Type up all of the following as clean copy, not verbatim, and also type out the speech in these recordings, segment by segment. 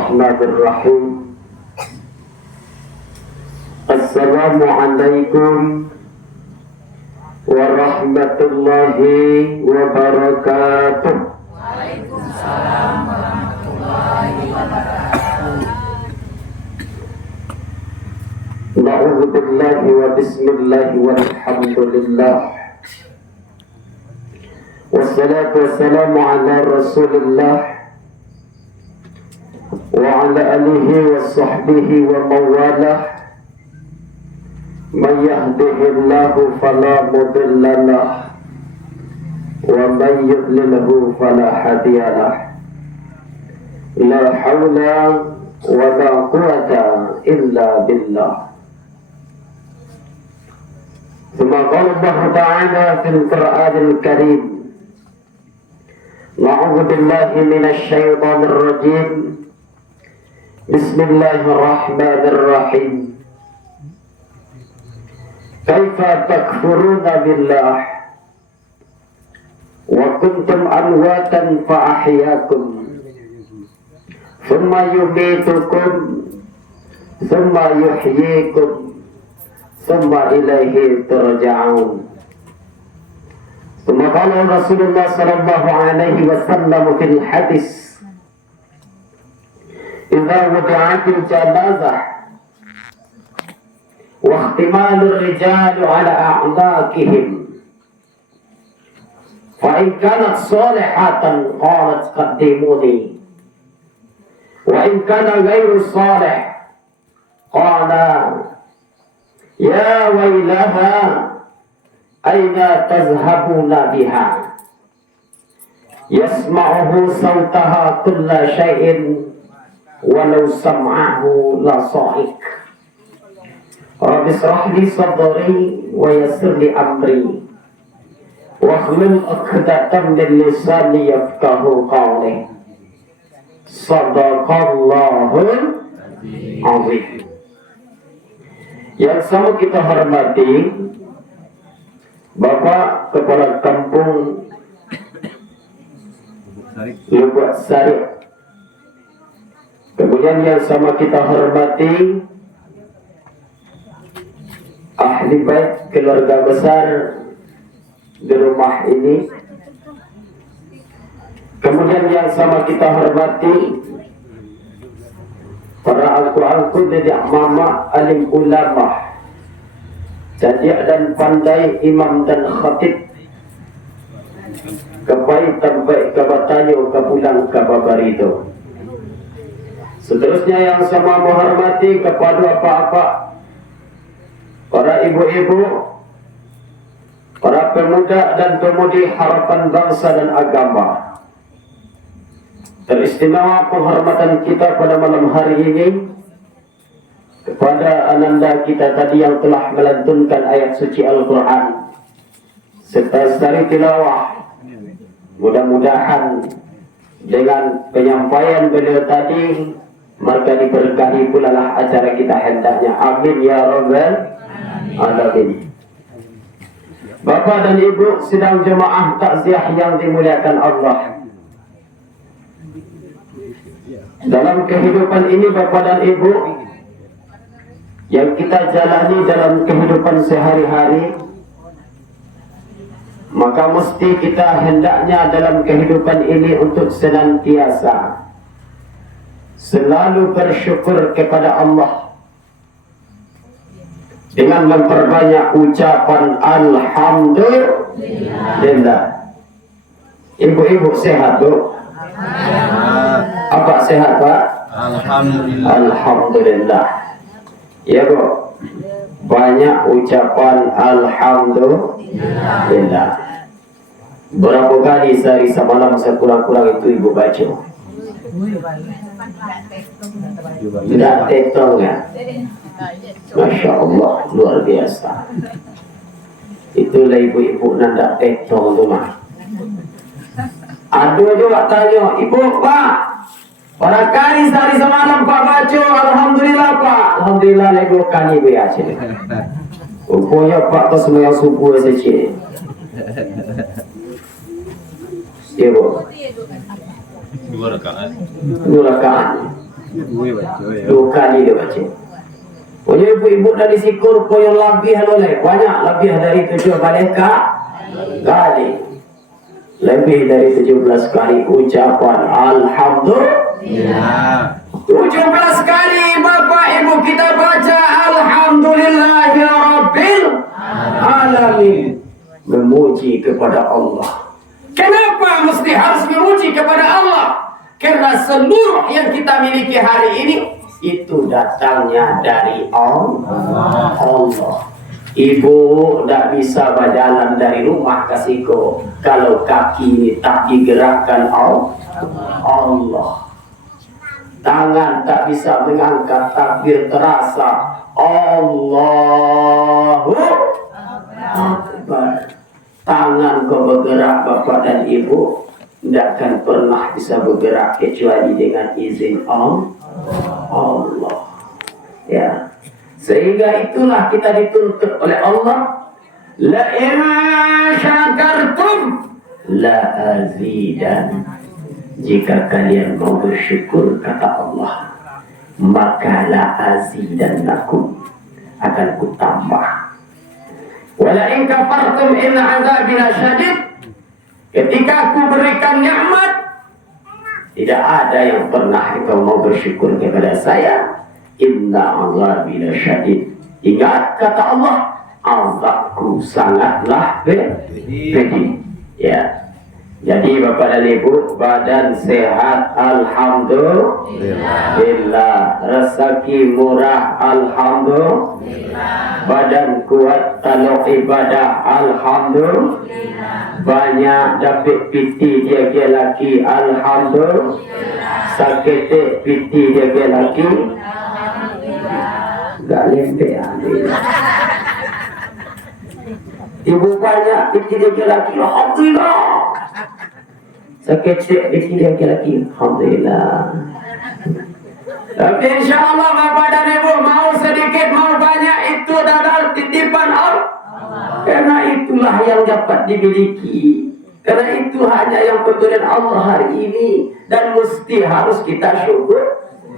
Bismillahirrahmanirrahim. Assalamualaikum warahmatullahi wabarakatuh. Waalaikumsalam warahmatullahi wabarakatuh. Na'udzu billahi wa bismillahi walhamdulillah. Wassalatu wassalamu ala Rasulillah wa ala alihi wa sahbihi wa mawalah. Man yahdihillahu fala mudilla lahu wa man yudlilhu fala hadiya lahu. La haula wa la quwwata illa billah. ثم قال الله تعالى في القرآن الكريم: أعوذ بالله من الشيطان الرجيم. بسم الله الرحمن الرحيم. كيف تكفرون بالله وكنتم أمواتا فأحياكم ثم يميتكم ثم يحييكم ثم إليه ترجعون. ثم قال رسول الله صلى الله عليه وسلم في الحديث: إذا وضعت الجنازة واحتمال الرجال على أعناقهم فإن كانت صالحة قالت قدموني، وإن كان غير صالح قال يا ويلها أين تذهبون بها؟ يسمعه صوتها كل شيء ولو سمعه لصائق. رب اشرح لي صدري ويسر لي أمري واحلل عقدة من لساني يفقهوا قولي. صدق الله العظيم. Yang sama kita hormati Bapak Kepala Kampung Lubuk Sari. Kemudian yang sama kita hormati ahli bait keluarga besar di rumah ini. Kemudian yang sama kita hormati para alku-alku dari mama alim ulama, cerdik dan pandai imam dan khatib, kebaik terbaik kabatayo kapulang kababarido. Seterusnya yang sama menghormati kepada bapak, para ibu-ibu, para pemuda dan pemudi harapan bangsa dan agama. Teristimewa penghormatan kita pada malam hari ini kepada ananda kita tadi yang telah melantunkan ayat suci Al-Quran serta dari tilawah. Mudah-mudahan dengan penyampaian beliau tadi maka diberkahi pula lah acara kita hendaknya. Amin ya rabbal alamin. Bapak dan Ibu sidang jemaah takziah yang dimuliakan Allah. Dalam kehidupan ini Bapak dan Ibu yang kita jalani dalam kehidupan sehari-hari, maka mesti kita hendaknya dalam kehidupan ini untuk senantiasa selalu bersyukur kepada Allah dengan memperbanyak ucapan Alhamdulillah. Ibu-ibu sehat, Bu? Apa sehat, Pak? Alhamdulillah. Alhamdulillah. Ya, Bu. Banyak ucapan Alhamdulillah. Berapa kali sehari semalam sekurang-kurang itu Ibu baca? Tidak tektok ya? Masya Allah, luar biasa. Itulah ibu-ibu nanda tektok itu mah. Aduh juga tanya, Ibu, Pak, pada kali sehari semalam Pak baca Alhamdulillah, Pak. Alhamdulillah Ibu kali Ibu ya cik. Rupanya Pak tu semua yang subuh saja. Ibu. 2 rakaat. 2 rakaat. 2 kali dia baca. Punya ibu-ibu dari Sikur pun yang lebih banyak lebih dari 7 kali. Lebih dari 17 kali ucapan Alhamdulillah. 17 kali Bapak Ibu kita baca Alhamdulillahirabbil alamin. Memuji kepada Allah. Kenapa mesti harus memuji kepada Allah? Karena seluruh yang kita miliki hari ini itu datangnya dari Allah. Ibu tidak bisa berjalan dari rumah ke siku kalau kaki tak digerakkan Allah. Tangan tak bisa mengangkat takbir terasa Allahu Akbar. Tangan kau bergerak Bapak dan Ibu tidak akan pernah bisa bergerak kecuali dengan izin Allah. Ya. Sehingga itulah kita dituntut oleh Allah, la in syakartum la azidan. Jika kalian mau bersyukur kata Allah, maka la azidannakum, akan kutambah. Wala in kafartum inna azabi lasyadid. Ketika aku berikan nikmat, tidak ada yang pernah engkau mau bersyukur kepada saya. Inna azabi lasyadid. Ingat kata Allah, azabku sangatlah pedih. Ya. Jadi Bapak dan Ibu, badan sehat alhamdulillah, rezeki murah alhamdulillah, badan kuat kalau ibadah alhamdulillah, banyak dapat piti dia laki alhamdulillah, sakit piti dia laki gak lembek ibu banyak piti dia laki alhamdulillah, sakit piti dia laki alhamdulillah. Tapi insyaAllah Bapak dan Ibu, mau sedikit mau banyak itu adalah titipan Allah. Karena itulah yang dapat dimiliki. Karena itu hanya yang pemberian Allah hari ini. Dan mesti harus kita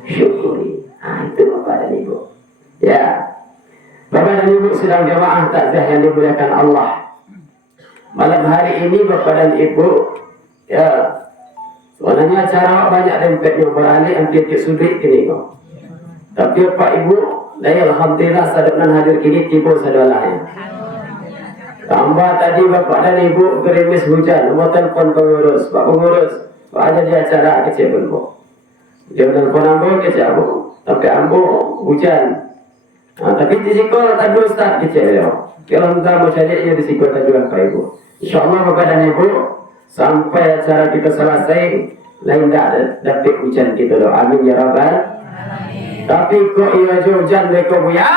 syukuri. Nah itu Bapak dan Ibu. Ya, Bapak dan Ibu sedang jemaah takziah yang dimuliakan Allah. Malam hari ini Bapak dan Ibu, ya, sebenarnya acara banyak dempetnya beralih hampir ke sudut ini kok. Tapi Pak Ibu, alhamdulillah sadar hadir kini tiba sadalahnya. Tambah tadi Bapak dan Ibu gerimis hujan, mau telepon pengurus, Pak pengurus, Pak ada di acara kecil pun kok. Dia telepon ambo kecil ambo, tapi ambo hujan. Nah, tapi di sekolah tadi Ustaz kecil ya. Kalau kita mau cari di sekolah tadi Pak Ibu. InsyaAllah Bapak dan Ibu, sampai acara kita selesai, lain tak dapat hujan kita doa. Amin ya Rabbal. Tapi kok iya hujan mereka punya,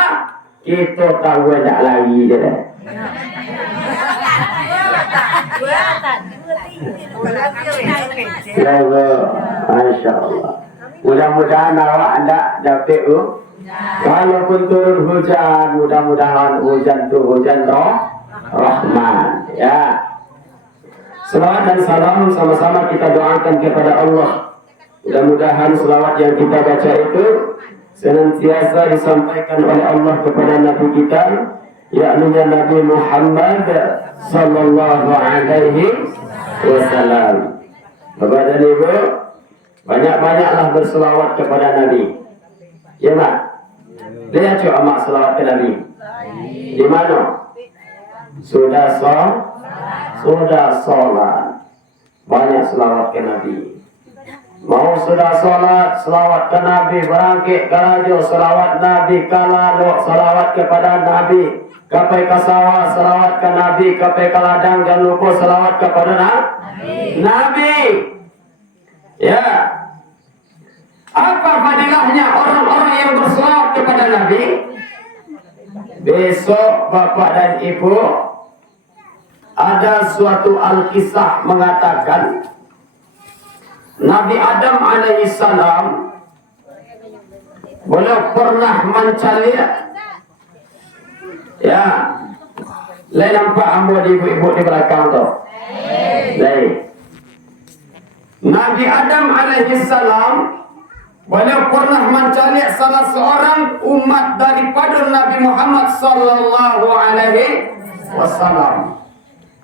kita tahu tak lagi je dah. Ya Allah, Masya Allah. Mudah-mudahan awak anda dapat walaupun turun hujan, mudah-mudahan hujan tu hujan rahman. Ya. Selawat dan salam sama-sama kita doakan kepada Allah. Mudah-mudahan selawat yang kita baca itu senantiasa disampaikan oleh Allah kepada Nabi kita, yakni Nabi Muhammad sallallahu alaihi wasallam. Bapak dan Ibu, banyak-banyaklah berselawat kepada Nabi. Ya Mak? Lihat coba Mak selawat ke Nabi. Di mana? Sudah sholat, banyak selawat ke Nabi. Mau sudah sholat, selawat ke Nabi. Berangkit karajo, selawat Nabi. Kalado, selawat kepada Nabi. Kapai ke sawah, selawat ke Nabi. Kapai ke ladang, jangan lupa selawat kepada Nabi. Ya. Apa fadilahnya orang-orang yang berselawat kepada Nabi? Besok Bapak dan Ibu, ada suatu Alkisah mengatakan Nabi Adam alaihissalam belum pernah mencari, ya, lain nampak ambo di ibu-ibu di belakang tu. Lain. Nabi Adam alaihissalam Beliau pernah mencari salah seorang umat daripada Nabi Muhammad sallallahu alaihi wasallam.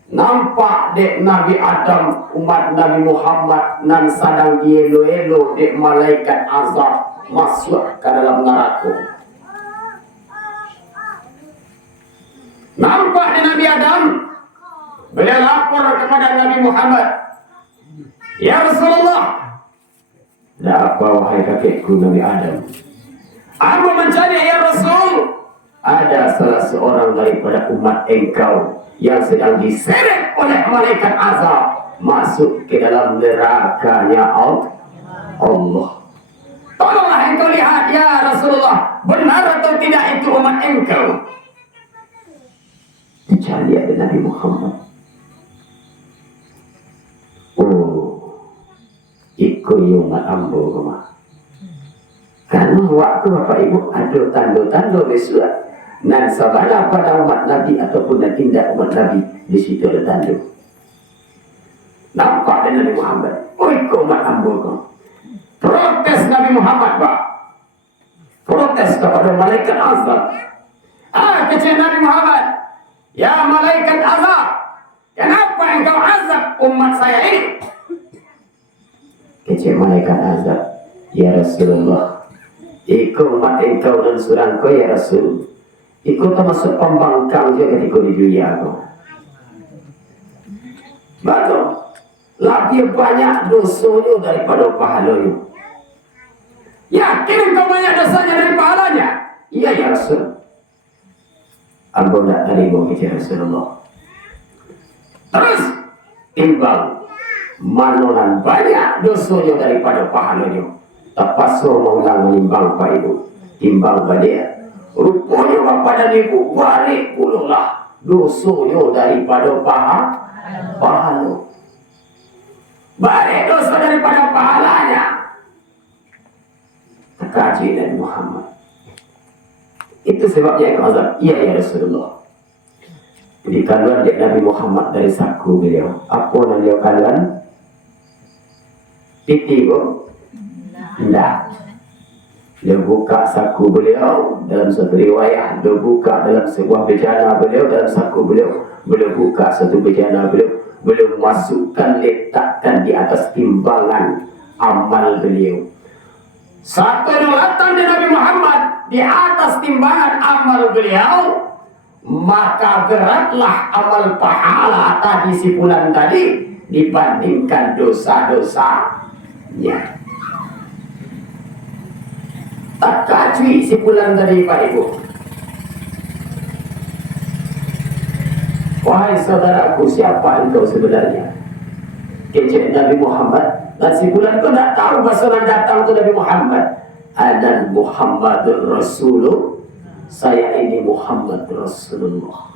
Nampak dek Nabi Adam umat Nabi Muhammad nan sadang dielo-elo dek malaikat azab masuk ke dalam neraka. Nampak di Nabi Adam, beliau lapor kepada Nabi Muhammad, "Ya Rasulullah, ada apa wahai kakekku Nabi Adam?" "Aku mencari ya Rasul, ada salah seorang daripada umat engkau yang sedang diseret oleh malaikat azab masuk ke dalam nerakanya Allah. Tolonglah engkau lihat ya Rasulullah, benar atau tidak itu umat engkau?" Dicari ada Nabi Muhammad. Ikut umat ambo rumah. Karena waktu Bapak Ibu ada tanda-tanda besok nan sabana pada umat Nabi ataupun dan tindak umat Nabi di situ ada tanda. Nampak dengan Nabi Muhammad. Ikut umat ambo kau. Protes Nabi Muhammad Pak. Protes kepada malaikat azab. Kecil Nabi Muhammad. Ya malaikat azab, kenapa engkau azab umat saya ini? Kecil malaikat azab, ya Rasulullah, ikut umat engkau dan surangku ya Rasul. Ikut termasuk pembangkang juga ketika di dunia kau. Betul, lebih banyak dosanya daripada pahalanya. Yakin engkau banyak dosanya dari pahalanya? Iya ya Rasul. Aku tak terima kepada Rasulullah. Terus timbang manonan banyak dosanya daripada pahalanya. Terpaksa mengulang menimbang Pak Ibu. Timbang balik. Rupanya Bapak dan Ibu balik pululah dosanya daripada pahala. Balik dosa daripada pahalanya. Terkaji dari Muhammad. Itu sebabnya yang azab. Iya ya Rasulullah. Jadi kalian dia Nabi Muhammad dari saku beliau. Apa yang dia kalian? Titi bu? Tidak. Dia buka saku beliau dalam satu riwayat. Dia buka dalam sebuah bejana beliau dalam saku beliau. Beliau buka satu bejana beliau. Beliau masukkan, letakkan di atas timbangan amal beliau. Satu nolatan di Nabi Muhammad di atas timbangan amal beliau, maka beratlah amal pahala tadi si bulan tadi dibandingkan dosa-dosanya. Tak kacui si bulan tadi Pak Ibu. Wahai saudaraku, siapa engkau sebenarnya? Kecil Nabi Muhammad. Dan si bulan itu tidak tahu bahasa datang itu Nabi Muhammad. Adan Muhammadur Rasulullah. Saya ini Muhammad Rasulullah.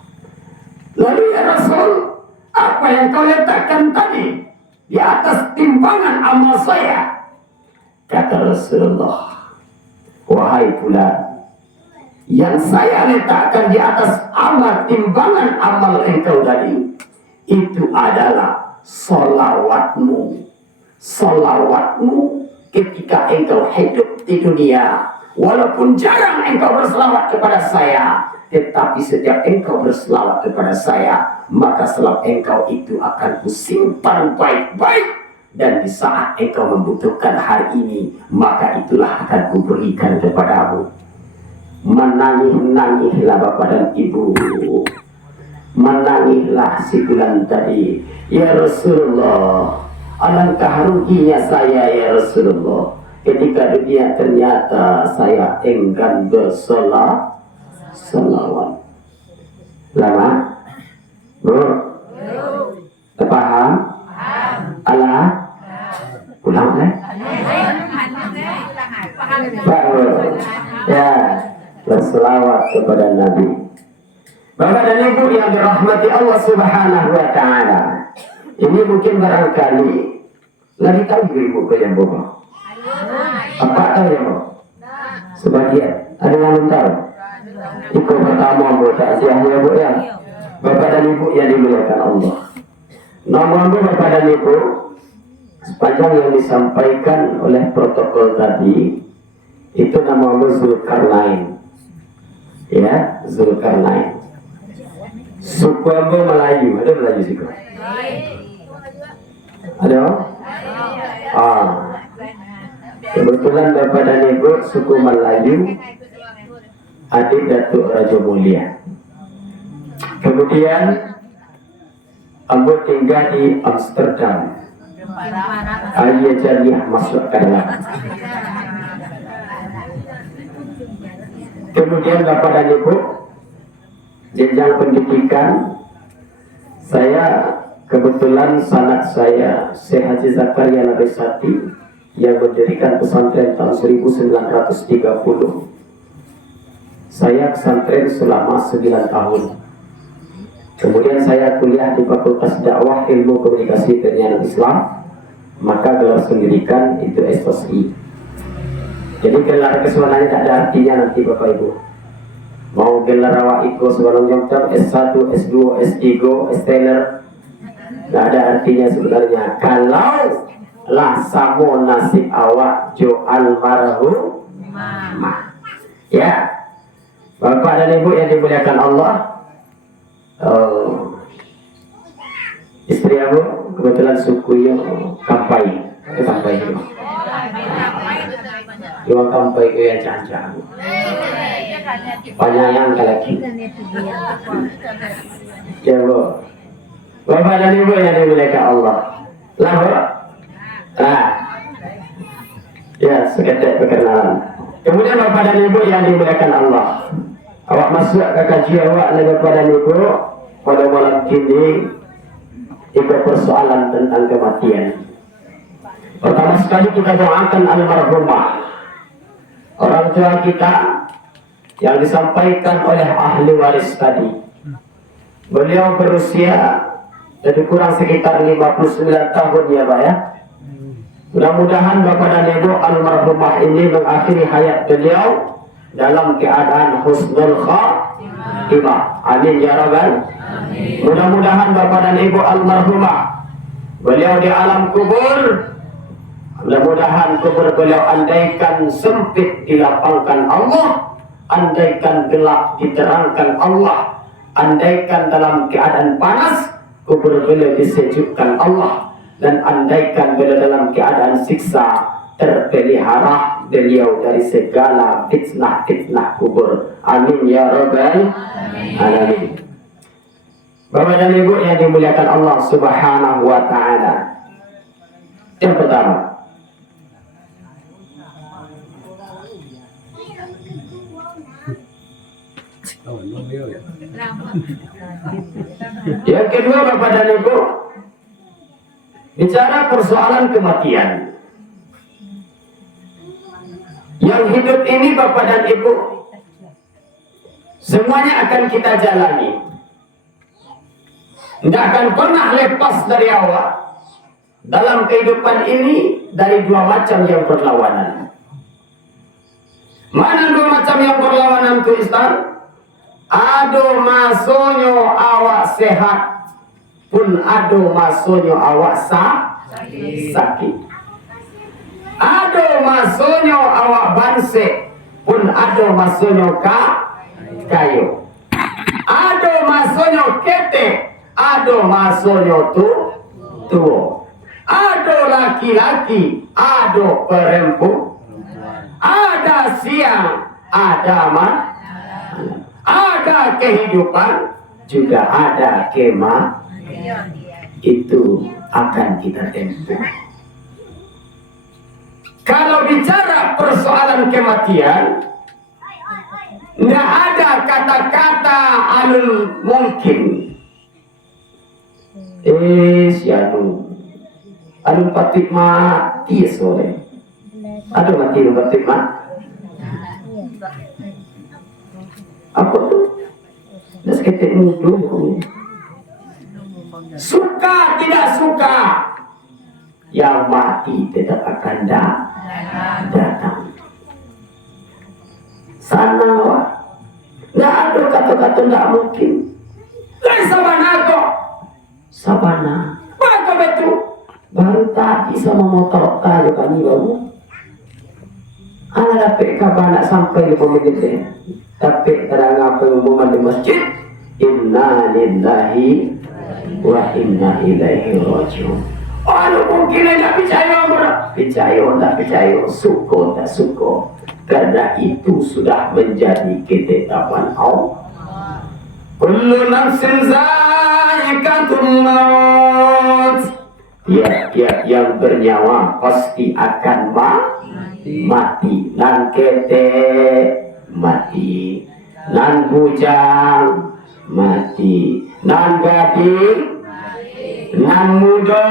Lalu ya Rasul, apa yang kau letakkan tadi di atas timbangan amal saya? Kata Rasulullah, wahai bulan, yang saya letakkan di atas amal timbangan amal engkau tadi, itu adalah salawatmu. Salawatmu ketika engkau hidup di dunia. Walaupun jarang engkau berselawat kepada saya, tetapi setiap engkau berselawat kepada saya, maka selawat engkau itu akan kusimpan baik-baik. Dan di saat engkau membutuhkan hari ini, maka itulah akan kuberikan kepadamu. Menangis-nangislah Bapak dan Ibu. Menangislah si bulan tadi. Ya Rasulullah, alangkah ruginya saya ya Rasulullah. Ketika dunia ternyata saya enggan bersolawat. Lama? Bu? Terpaham? Allah? Pulang kan? Baru. Ya, berselawat kepada Nabi. Bapak dan Ibu yang dirahmati Allah Subhanahu wa Ta'ala. Ini mungkin barangkali lagi tahu ibu kalian bapak. Apa tahu ya bapak? Sebagian. Ada yang belum tahu? Ikut pertama bu takziahnya bu ya. Bapak dan Ibu yang dimuliakan Allah. Namun bu Bapak dan Ibu, sepanjang yang disampaikan oleh protokol tadi itu nama Zulkarnain, ya, Zulkarnain. Suku Ambo Melayu, ada Melayu sih kok? Ada? Kebetulan Bapak dan Ibu suku Melayu, adik Datuk Raja Mulia. Kemudian Ambo tinggal di Amsterdam. Ayah jariah masuk ke dalam. Kemudian Bapak dan Ibu, jenjang pendidikan saya kebetulan sanak saya Syekh Haji Zakaria Nabesati yang mendirikan pesantren tahun 1930. Saya pesantren selama 9 tahun. Kemudian saya kuliah di Fakultas Dakwah Ilmu Komunikasi dan Islam, maka gelar pendidikan itu SOSI. Jadi gelar kesebenarnya tak ada artinya nanti Bapak Ibu. Mau gelar awak iko sebelum jam S1, S2, S3, S-Teller, tak ada artinya sebenarnya. Kalau lah samo nasib awak jo almarhum ya. Bapak dan Ibu yang dimuliakan Allah, istri aku kebetulan sukunya Kampai, Kampai itu. Dua Kampai itu yang cancang. Penyayang lagi. Ya Bu. Bapak dan Ibu yang dimuliakan Allah. Lah Bu. Ya, sekedar perkenalan. Kemudian Bapak dan Ibu yang dimuliakan Allah, awak masuk ke kajian awak lagi Bapak dan Ibu pada malam ini ikut persoalan tentang kematian. Pertama sekali kita doakan almarhumah, orang tua kita yang disampaikan oleh ahli waris tadi. Beliau berusia lebih kurang sekitar 59 tahun ya Pak ya. Mudah-mudahan Bapak dan Ibu almarhumah ini mengakhiri hayat beliau dalam keadaan husnul khatimah. Amin ya rabbal. Mudah-mudahan Bapak dan Ibu almarhumah beliau di alam kubur, mudah-mudahan kubur beliau andaikan sempit dilapangkan Allah, andaikan gelap diterangkan Allah, andaikan dalam keadaan panas kubur beliau disejukkan Allah, dan andaikan beliau dalam keadaan siksa terpelihara beliau dari segala fitnah-fitnah kubur. Amin ya rabbal alamin. Bapak dan Ibu yang dimuliakan Allah Subhanahu wa taala. Yang pertama, yang kedua Bapak dan Ibu, bicara persoalan kematian. Yang hidup ini Bapak dan Ibu, semuanya akan kita jalani. Tidak akan pernah lepas dari awal. Dalam kehidupan ini dari dua macam yang berlawanan. Mana dua macam yang berlawanan itu Islam? Ado masonyo awak sehat, pun ado masonyo awak sakit. Ado masonyo awak banse, pun ado masonyo kayo. Ado masonyo kete, ado masonyo tuo. Ado laki-laki, ado perempuan. Ada siang, ada malam. Ada kehidupan, juga ada kemah. Itu akan kita tempuh. Kalau bicara persoalan kematian, nggak ada kata-kata alul mungkin. Si anu patik mati sore. Aduh mati patik mati. Apa tuh? Nggak seketik nuduh. Suka tidak suka, yang mati tetap akan datang. Sana wah, nggak ada kata-kata nggak mungkin. Lai sabana kok, sabana, maka betul. Baru tadi sama motor tayo kani baru. Anak dapat kabar nak sampai di pemilik tapi kadang apa umuman di masjid. Inna lillahi wa inna ilaihi rajiun. Anu mungkin tidak percaya tidak percaya, syukur tak syukur. Karena itu sudah menjadi ketetapan Allah. Kullu nafsin za'iqatul maut. Tiap-tiap yang bernyawa pasti akan mati. Nan kete mati, nan bujang mati, nan gading, nan muda,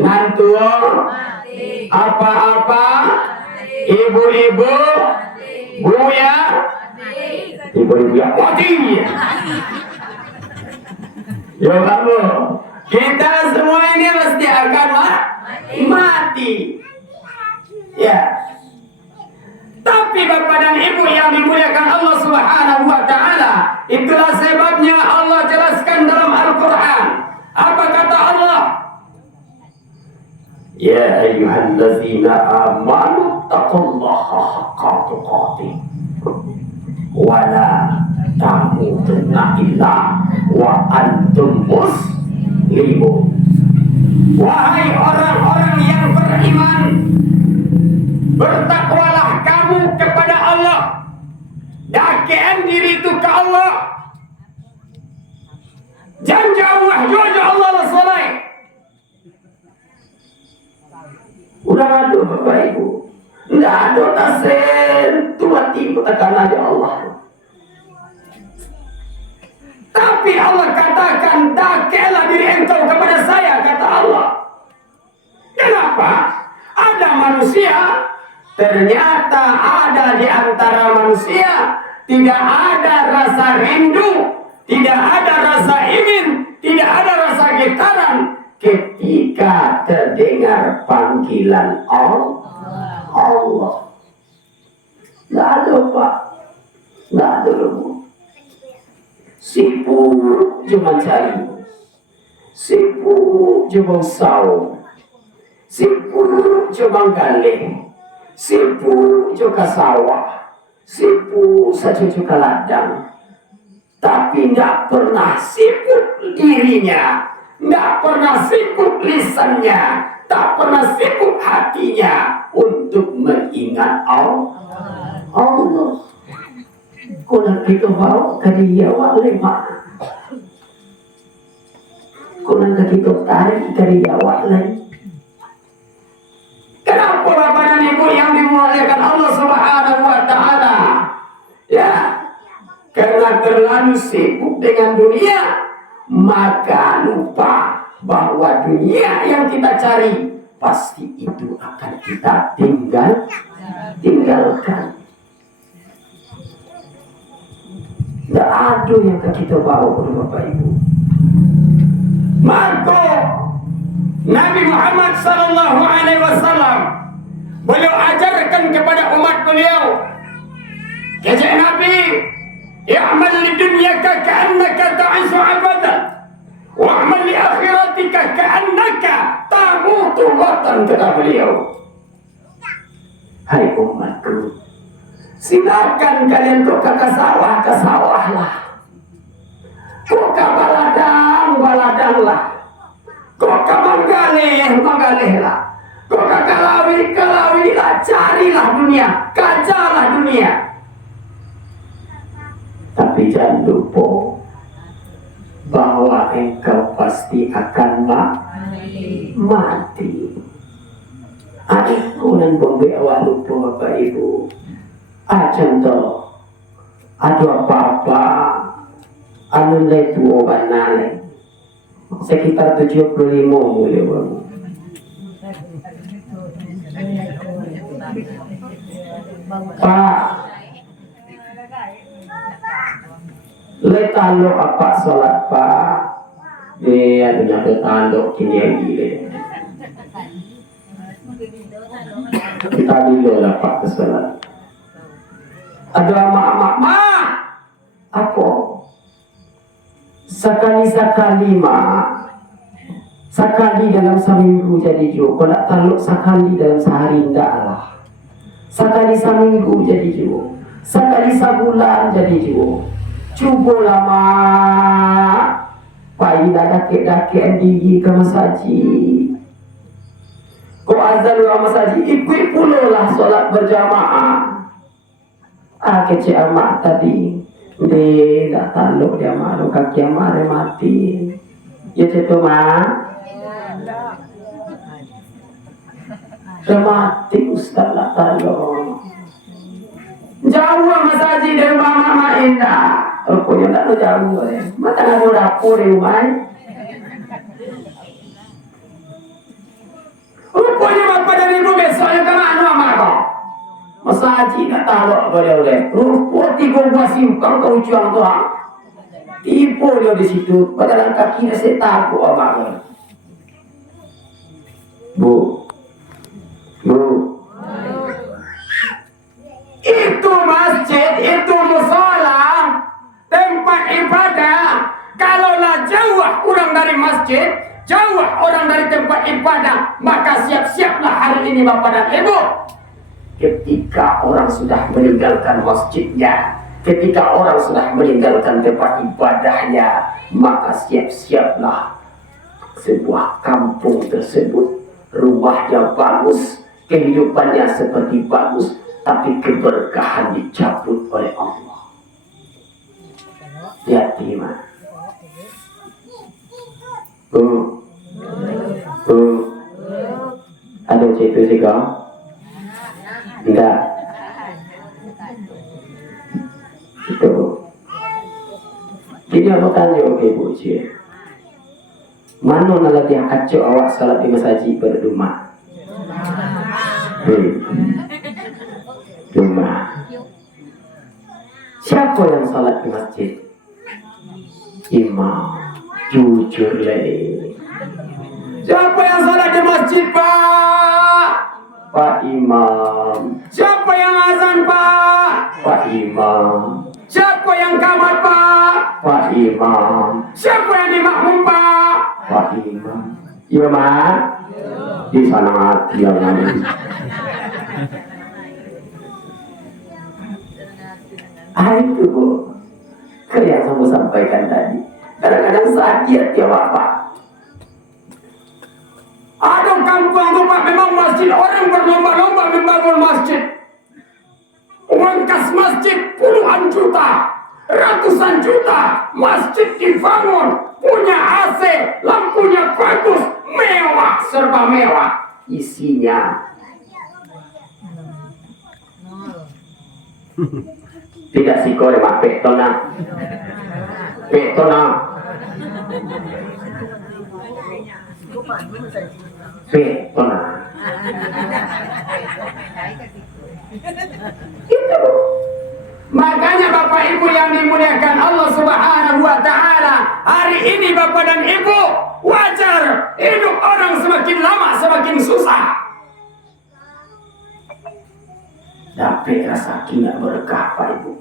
nan tua, apa-apa, ibu-ibu, buya, ibu-ibu yang mati. Ya kamu, kita semua ini mesti akan mati. Ya. Tapi Bapak dan Ibu yang dimuliakan Allah Subhanahu wa taala, itulah sebabnya Allah jelaskan dalam Al-Qur'an. Apa kata Allah? Ya ayyuhallazina amanu taqullaha haqqa tuqatih wa la tamutunna illa wa antum muslimun. Wahai orang-orang yang beriman, bertakwalah kamu kepada Allah. Dakeen diri itu ke Allah. Jangan jauh jojo Allah Rasulullah. Udah ada Bapak Ibu. Tidak ada tasir. Tua tipu tekan aja Allah. Tapi Allah katakan, dakelah diri engkau kepada saya, kata Allah. Kenapa? Ada manusia, ternyata ada di antara manusia tidak ada rasa rindu, tidak ada rasa ingin, tidak ada rasa getaran ketika terdengar panggilan Allah. Tidak ada Pak, tidak ada Bu. Sibuk cuma cari, sibuk cuma saw, sibuk cuma galeng, sibuk juga sawah, sibuk saja juga ladang. Tapi tidak pernah sibuk dirinya, tidak pernah sibuk lisannya, tak pernah sibuk hatinya untuk mengingat Allah. Kuna kita bawa kariya lima. Kuna kita tarik kariya lain. Kenapa Bapak dan Ibu yang dimuliakan Allah Subhanahu wa taala? Ya, karena terlalu sibuk dengan dunia, maka lupa bahwa dunia yang kita cari pasti itu akan kita tinggalkan. Tidak ada yang kita bawa oleh Bapak Ibu. Maka Nabi Muhammad sallallahu alaihi wasallam beliau ajarkan kepada umat beliau, kata Nabi, "I'mal li dunyaka ka'annaka ta'ishu 'abadan, wa'mal li akhiratika ka'annaka tamutu watan," kata beliau. Hai umatku, silakan kalian kok ke sawah lah. Kok ke baladang lah. Kok ke menggalih lah. Kok ke kalawi lah. Carilah dunia, kajalah dunia. Tapi jangan lupa bahwa engkau pasti akan mati. Aku dan pembawa lupa Bapak Ibu. Contoh, ada apa-apa, anu lai tua banale, sekitar 75 mulai baru. Pak, lai talo apa salat Pak? Dia punya ketanduk kini yang gile. Kita dulu lah Pak kesalat. Ada mak, apa? Sekali-sekali mak, Sekali dalam seminggu jadi juga. Kalau nak taluk sekali dalam sehari enggak lah. Sekali seminggu jadi juga. Sekali sebulan jadi juga. Cubalah mak. Payah dakik-dakik diri ke masjid. Kau azan ke masjid, ikut pula lah solat berjamaah. Kecik amat tadi. Dia tak taluk dia mak. Kaki amat dia mati. Ya cetu mak. Dia mati ustaz tak taluk. Jauh masjid dari mama indah. Rupanya tak tahu jauh. Mata aku dapur di rumah. Rupanya bapak dan ibu besoknya ke mana mama kau? Masjid tak tahu apa dia oleh. Rupanya tiga buah simpang kau cuang tu. Tipu dia di situ. Padahal kaki saya takut apa kau. Bu. Itu masjid, itu musala, tempat ibadah. Kalaulah jauh orang dari masjid, jauh orang dari tempat ibadah, maka siap-siaplah hari ini Bapak dan Ibu. Ketika orang sudah meninggalkan masjidnya, ketika orang sudah meninggalkan tempat ibadahnya, maka siap-siaplah sebuah kampung tersebut, rumahnya bagus, kehidupannya seperti bagus, tapi keberkahan dicabut oleh Allah. Lihat terima. Ada cerita sih kau? Enggak. Itu. Jadi aku tanya ke ibu cik. Mana nak yang acuk awak salat di masjid pada rumah? Rumah. Siapa yang salat di masjid? Imam. Jujur leh. Siapa yang salat di masjid, Pak? Pak Imam. Siapa yang azan, Pak? Pak Imam. Siapa yang kamat, Pak? Pak Imam. Siapa yang dimakmum, Pak? Pak Imam. Iya, Mak? Di sana hati yang lain. Itu yang saya sampaikan tadi. Kadang-kadang sakit ya Bapak. Ada kampung tu Pak, memang masjid orang berlomba-lomba membangun masjid. Uangkas masjid puluhan juta, ratusan juta. Masjid dibangun, punya AC, lampunya bagus, mewah, serba mewah. Isinya tidak sikor mak petona. Petona. Petona. Itu. Makanya Bapak Ibu yang dimuliakan Allah Subhanahu wa taala, hari ini Bapak dan Ibu, wajar hidup orang semakin lama semakin susah. Tapi rasa kina berkah Pak Ibu.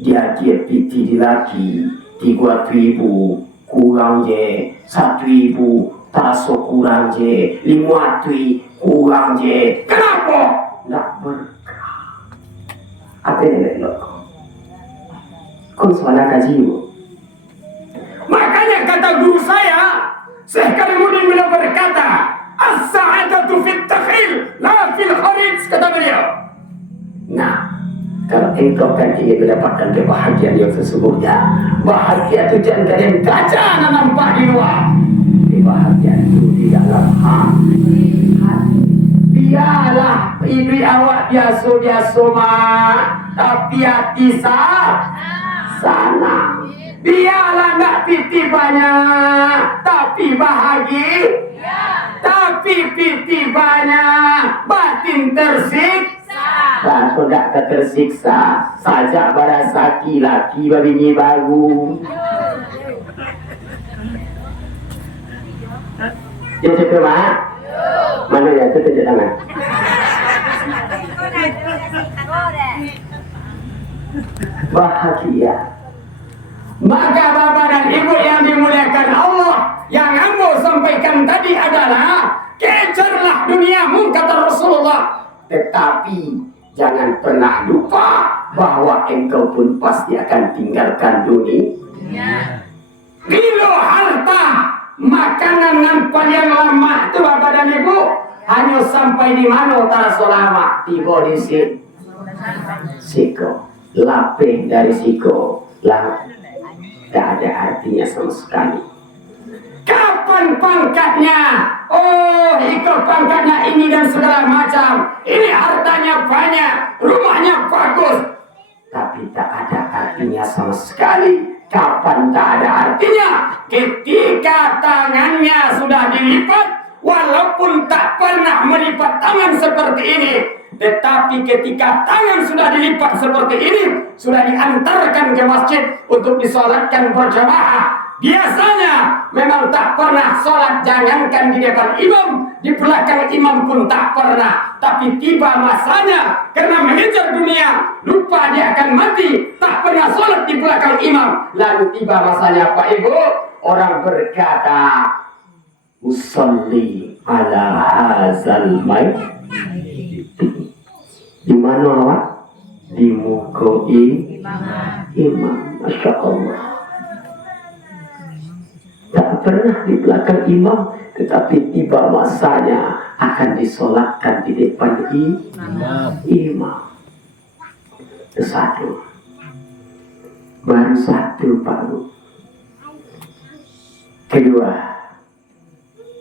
Dia piti di laki 3.000 kurang je 1.000 taso kurang je 5.000 kurang je. Kenapa? Nak berkah. Apa yang nak? Kau soalan kaji bu. Makanya kata guru saya, Syekh Kalimuddin beliau berkata, as-sa'adatu fit takhil, la fil kharij, kata beliau. Nah, kalau engkau kan ingin mendapatkan kebahagiaan yang sesungguhnya, bahagia itu jangan kalian kaca nampak di luar. Kebahagiaan itu di dalam hati. Biarlah ibu awak biasa-biasa mak, tapi hati sana. Biarlah nak piti banyak, tapi bahagia. Tapi piti banyak, batin tersiksa. Dan kau tak tersiksa, sajak barasaki laki babini baru. Ya cakap mak? Mana ya? Itu tunjuk tangan. Bahagia. Maka Bapak dan Ibu yang dimuliakan Allah, yang ambo sampai sampaikan tadi adalah kejarlah duniamu, kata Rasulullah. Tetapi jangan pernah lupa bahwa engkau pun pasti akan tinggalkan dunia. Bila harta, makanan yang paling lama itu Bapak dan Ibu hanya sampai di mana tak selama tiba di siko, lapeh dari siko, lah tak ada artinya sama sekali. Kapan pangkatnya? Oh, ikut pangkatnya ini dan segala macam. Ini hartanya banyak, rumahnya bagus. Tapi tak ada artinya sama sekali. Kapan tak ada artinya? Ketika tangannya sudah dilipat, walaupun tak pernah melipat tangan seperti ini. Tetapi ketika tangan sudah dilipat seperti ini, sudah diantarkan ke masjid untuk disolatkan berjamaah. Biasanya memang tak pernah sholat, jangankan di depan imam, di belakang imam pun tak pernah. Tapi tiba masanya karena mengejar dunia, lupa dia akan mati, tak pernah sholat di belakang imam. Lalu tiba masanya Pak Ibu, orang berkata, usalli ala hazal mayt. Di mana awak? Di muka imam. Masya Allah. Tak pernah di belakang imam, tetapi tiba masanya akan disolatkan di depan imam. Itu satu. Baru satu Pak. Kedua,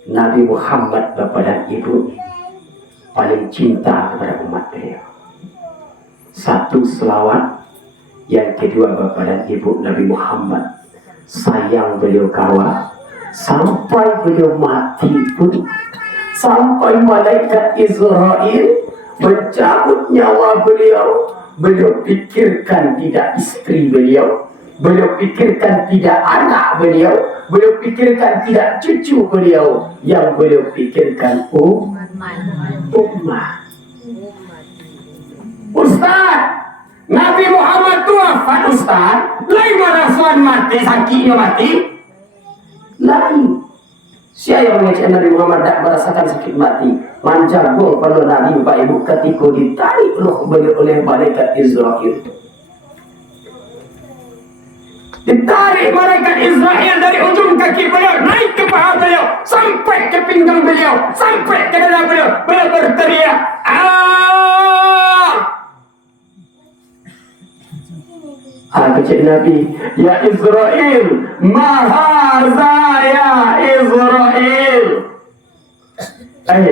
Nabi Muhammad Bapak dan Ibu paling cinta kepada umat beliau. Satu, selawat. Yang kedua, Bapak dan Ibu, Nabi Muhammad sayang beliau kawal sampai beliau mati pun, sampai malaikat Israel mencabut nyawa beliau. Beliau pikirkan tidak istri beliau, beliau pikirkan tidak anak beliau, beliau pikirkan tidak cucu beliau, yang beliau pikirkan umat. Ustaz, Nabi Muhammad tu wafat Ustaz, lain merasuan mati, sakitnya mati. Lain. Siapa yang mengecek Nabi Muhammad tak merasakan sakit mati? Manjago pada Nabi Bapak Ibu ketika ditarik roh beliau oleh malaikat Israel. Ditarik malaikat Israel dari ujung kaki beliau, naik ke paha beliau, sampai ke pinggang beliau, sampai ke dada beliau. Beliau berteriak, kecil Nabi, ya Israel, mahaza ya Israel.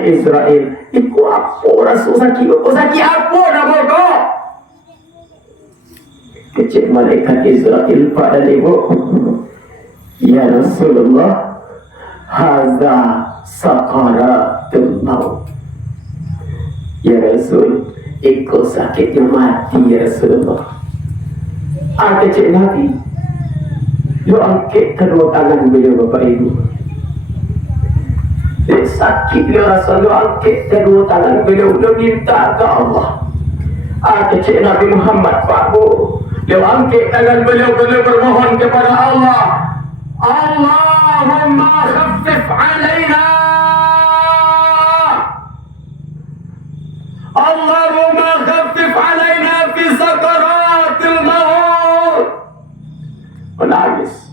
Israel, iku apa rasul sakit? Kau sakit apa nama kau? Kecil malaikat Israel pada Ibu, ya Rasulullah, haza sakaratul maut. Ya Rasul, iku sakitnya mati ya Rasulullah. Kecil Nabi, lu angkat kedua tangan beliau Bapak Ibu. Dia sakit dia rasa, lu angkat kedua tangan beliau, lu minta ke Allah. Kecil Nabi Muhammad Pak Bu, dia angkat tangan beliau, beliau bermohon kepada Allah, Allahumma khaffif alaina, Allahumma khaffif alaina fi sakaratil maut. Menangis,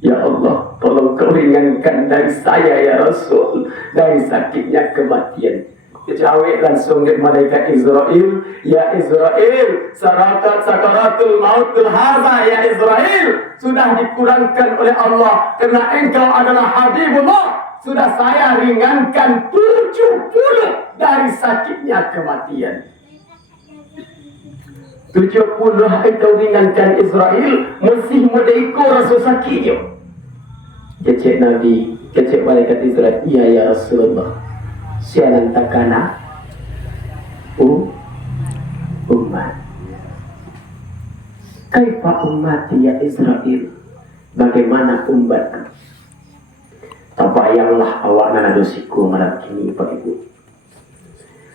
ya Allah, tolong kau ringankan dari saya ya Rasul, dari sakitnya kematian. Kejawab langsung dari malaikat Israel, ya Israel, sakaratul mautul haza ya Israel, sudah dikurangkan oleh Allah karena engkau adalah Habibullah. Sudah saya ringankan 70 dari sakitnya kematian. 70 engkau ringankan Israel, masih merdeka rasa sakitnya. Kecik Nabi, kecik malaikat Israel, iya ya Rasulullah, sialan takana umat. Kaifa ummati ya Israel, bagaimana umatku? Tabayanglah awak nana dosiku malam kini Pak Ibu.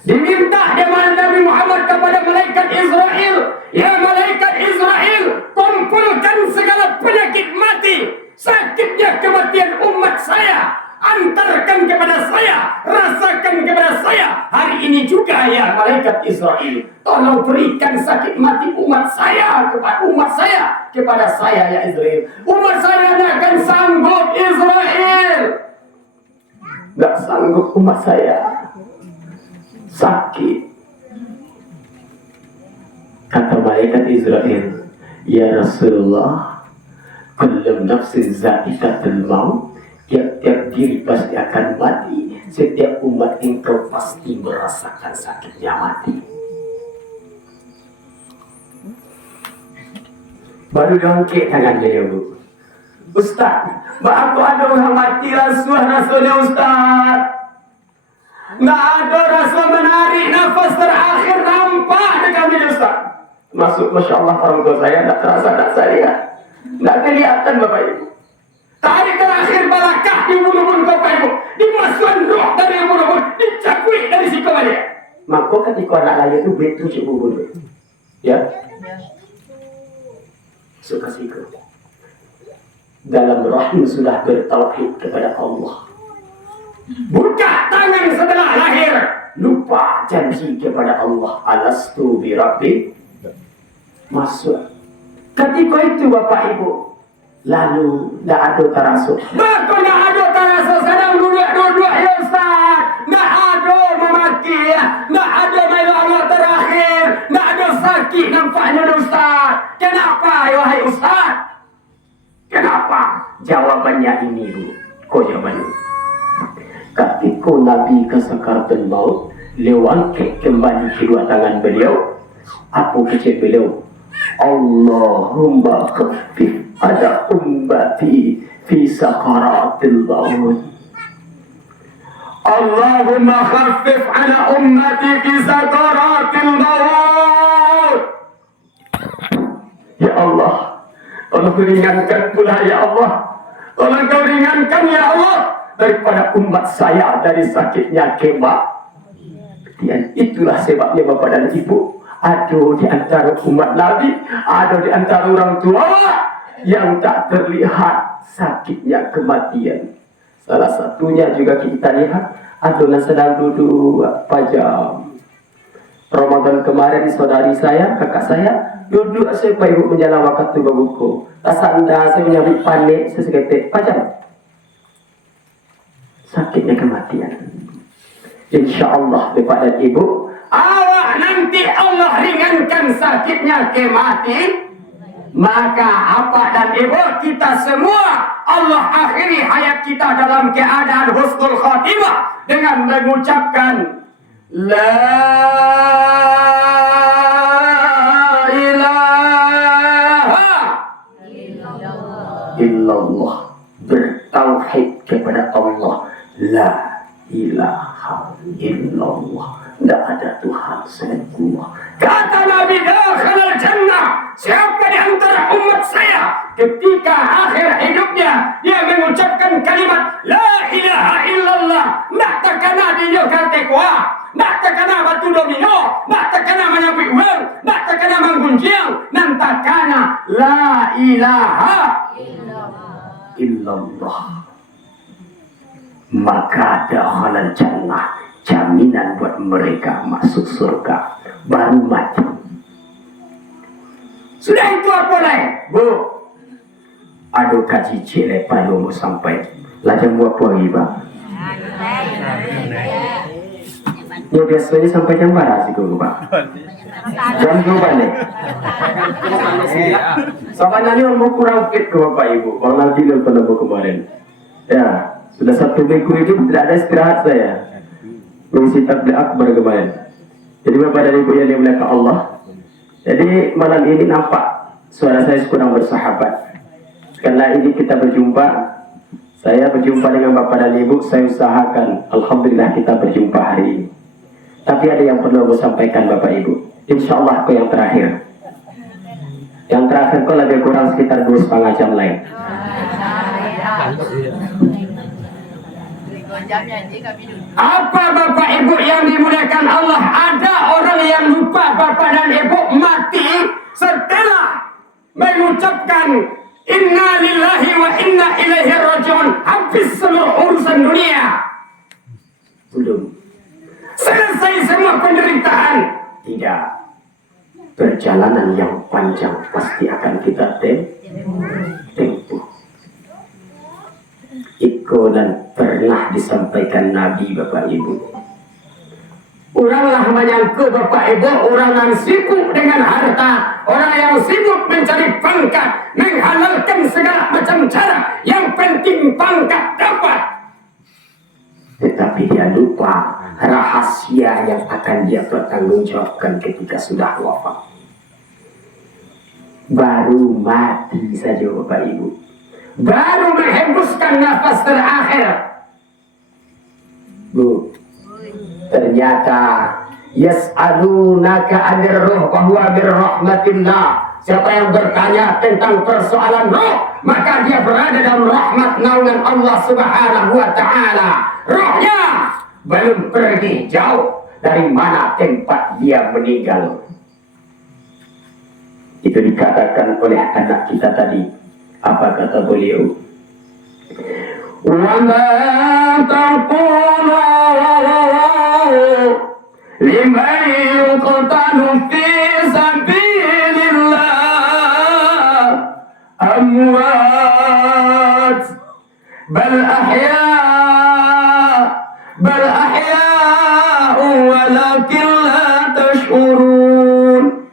Diminta dengan Nabi Muhammad kepada malaikat Israel, ya malaikat Israel, kumpulkan segala penyakit mati, sakitnya kematian umat saya. berikan sakit mati umat saya kepada saya ya Israel. Umat saya tidak akan sanggup Israel. Tidak sanggup umat saya sakit. Kata malaikat Israel, ya Rasulullah, kullu nafsin za'iqatul maut. Tiap-tiap diri pasti akan mati. Setiap umat engkau pasti merasakan sakitnya mati. Baru diangkat tangan dia, Bu. Ustaz, aku ada orang mati rasulnya Ustaz. Nggak ada rasa menarik nafas terakhir nampak di kami Ustaz. Masuk, Masya Allah, orang tua saya tak terasa, tak saya. Tak kelihatan Bapak Ibu. Tarik terakhir balakah di bulu-bulu Bapak Ibu. Dimasukkan roh dari bulu-bulu. Dicakui dari situ aja. Maka ketika anak lahir itu betul cik bulu. Ya. Suka siku. Dalam rahim sudah bertauhid kepada Allah. Buka tangan setelah lahir. Lupa janji kepada Allah. Alastu bi Rabbi. Masuk. Ketika itu Bapak Ibu, lalu tidak ada tarasuk. Maka tidak ada tarasuk. Sedang duduk-duduk ya Ustaz. Tidak ada memaki ya. Tidak ada malam terakhir. Tidak ada sakit nampaknya Ustaz. Kenapa ya wahai Ustaz? Kenapa? Jawabannya ini Bu. Kau jawabannya. Ketika Nabi ke sakaratul maut, lewangkit kembali kedua tangan beliau. Apa kecil beliau? Allahumma khaffif ada ummati fi sakaratil maut. Allahumma khaffif ala ummati fi sakaratil maut. Ya Allah, tolong ringankan pula ya Allah. Tolong kau ringankan ya Allah daripada umat saya dari sakitnya kematian. Itulah sebabnya Bapak dan Ibu, ada di antara umat Nabi, ada di antara orang tua yang tak terlihat sakitnya kematian. Salah satunya juga kita lihat adonan sedang duduk pajam. Ramadan kemarin saudari saya, kakak saya duduk supaya ibu menjalan waktu berbuku. Tak sandar saya menyambut panik seseketik pajam. Sakitnya kematian. InsyaAllah Bapak dan Ibu, awak nanti Allah ringankan sakitnya kematian. Maka apa dan ibu kita semua Allah akhiri hayat kita dalam keadaan husnul khatimah dengan mengucapkan La ilaha illallah, bertauhid kepada Allah. La ilaha illallah, tidak ada Tuhan selain Allah. Kata Nabi, dakhalal jannah, siapa di antara umat saya ketika akhir hidupnya dia mengucapkan kalimat La ilaha illallah, nak terkena dia kata kuah, nak terkena batu domino, nak terkena menyambut uang, nak terkena menggunjing, nak terkena La ilaha illallah, maka dakhalal jannah, jaminan buat mereka masuk surga baru mati. Sudah itu apa lain? Bu, aduh kaji cile palu mau sampai lajang buat apa lagi bang? Ya biasanya sampai jam berapa sih guru bang? Jam 2 balik. Soalnya ini mau kurang fit ke bapak ibu. Bang Nabi yang pernah kemarin. Ya, sudah 1 minggu ini tidak ada istirahat saya. Mengisi takbir akbar kemarin. Jadi Bapak dan Ibu yang dimuliakan Allah, jadi malam ini nampak suara saya kurang bersahabat. Karena ini kita berjumpa, saya berjumpa dengan Bapak dan Ibu, saya usahakan Alhamdulillah kita berjumpa hari ini. Tapi ada yang perlu aku sampaikan Bapak Ibu. InsyaAllah ke yang terakhir. Yang terakhir kok lebih kurang sekitar 2,5 jam lain. Apa Bapak Ibu yang dimuliakan Allah? Ada orang yang lupa Bapak dan Ibu mati setelah mengucapkan Inna lillahi wa inna ilaihi rajiun. Habis seluruh urusan dunia. Belum selesai semua penderitaan. Tidak. perjalanan yang panjang pasti akan kita tempuh. Itu dan pernah disampaikan Nabi, Bapak Ibu. Oranglah menyangka Bapak Ibu, orang yang sibuk dengan harta, orang yang sibuk mencari pangkat, menghalalkan segala macam cara, yang penting pangkat dapat. Tetapi dia lupa rahasia yang akan dia pertanggungjawabkan ketika sudah wafat. Baru mati saja Bapak Ibu, baru menghembuskan nafas terakhir, Bu, ternyata yas'alunaka 'anir ruh wa huwa birrahmatillah. Siapa yang bertanya tentang persoalan roh, maka dia berada dalam rahmat naungan Allah Subhanahu wa taala. Rohnya belum pergi jauh dari mana tempat dia meninggal. Itu dikatakan oleh anak kita tadi. Apa kata beliau? Wa ma taqulu liman yuqtalu fi sabilillah amwat bal ahya'u walakin la tash'urun.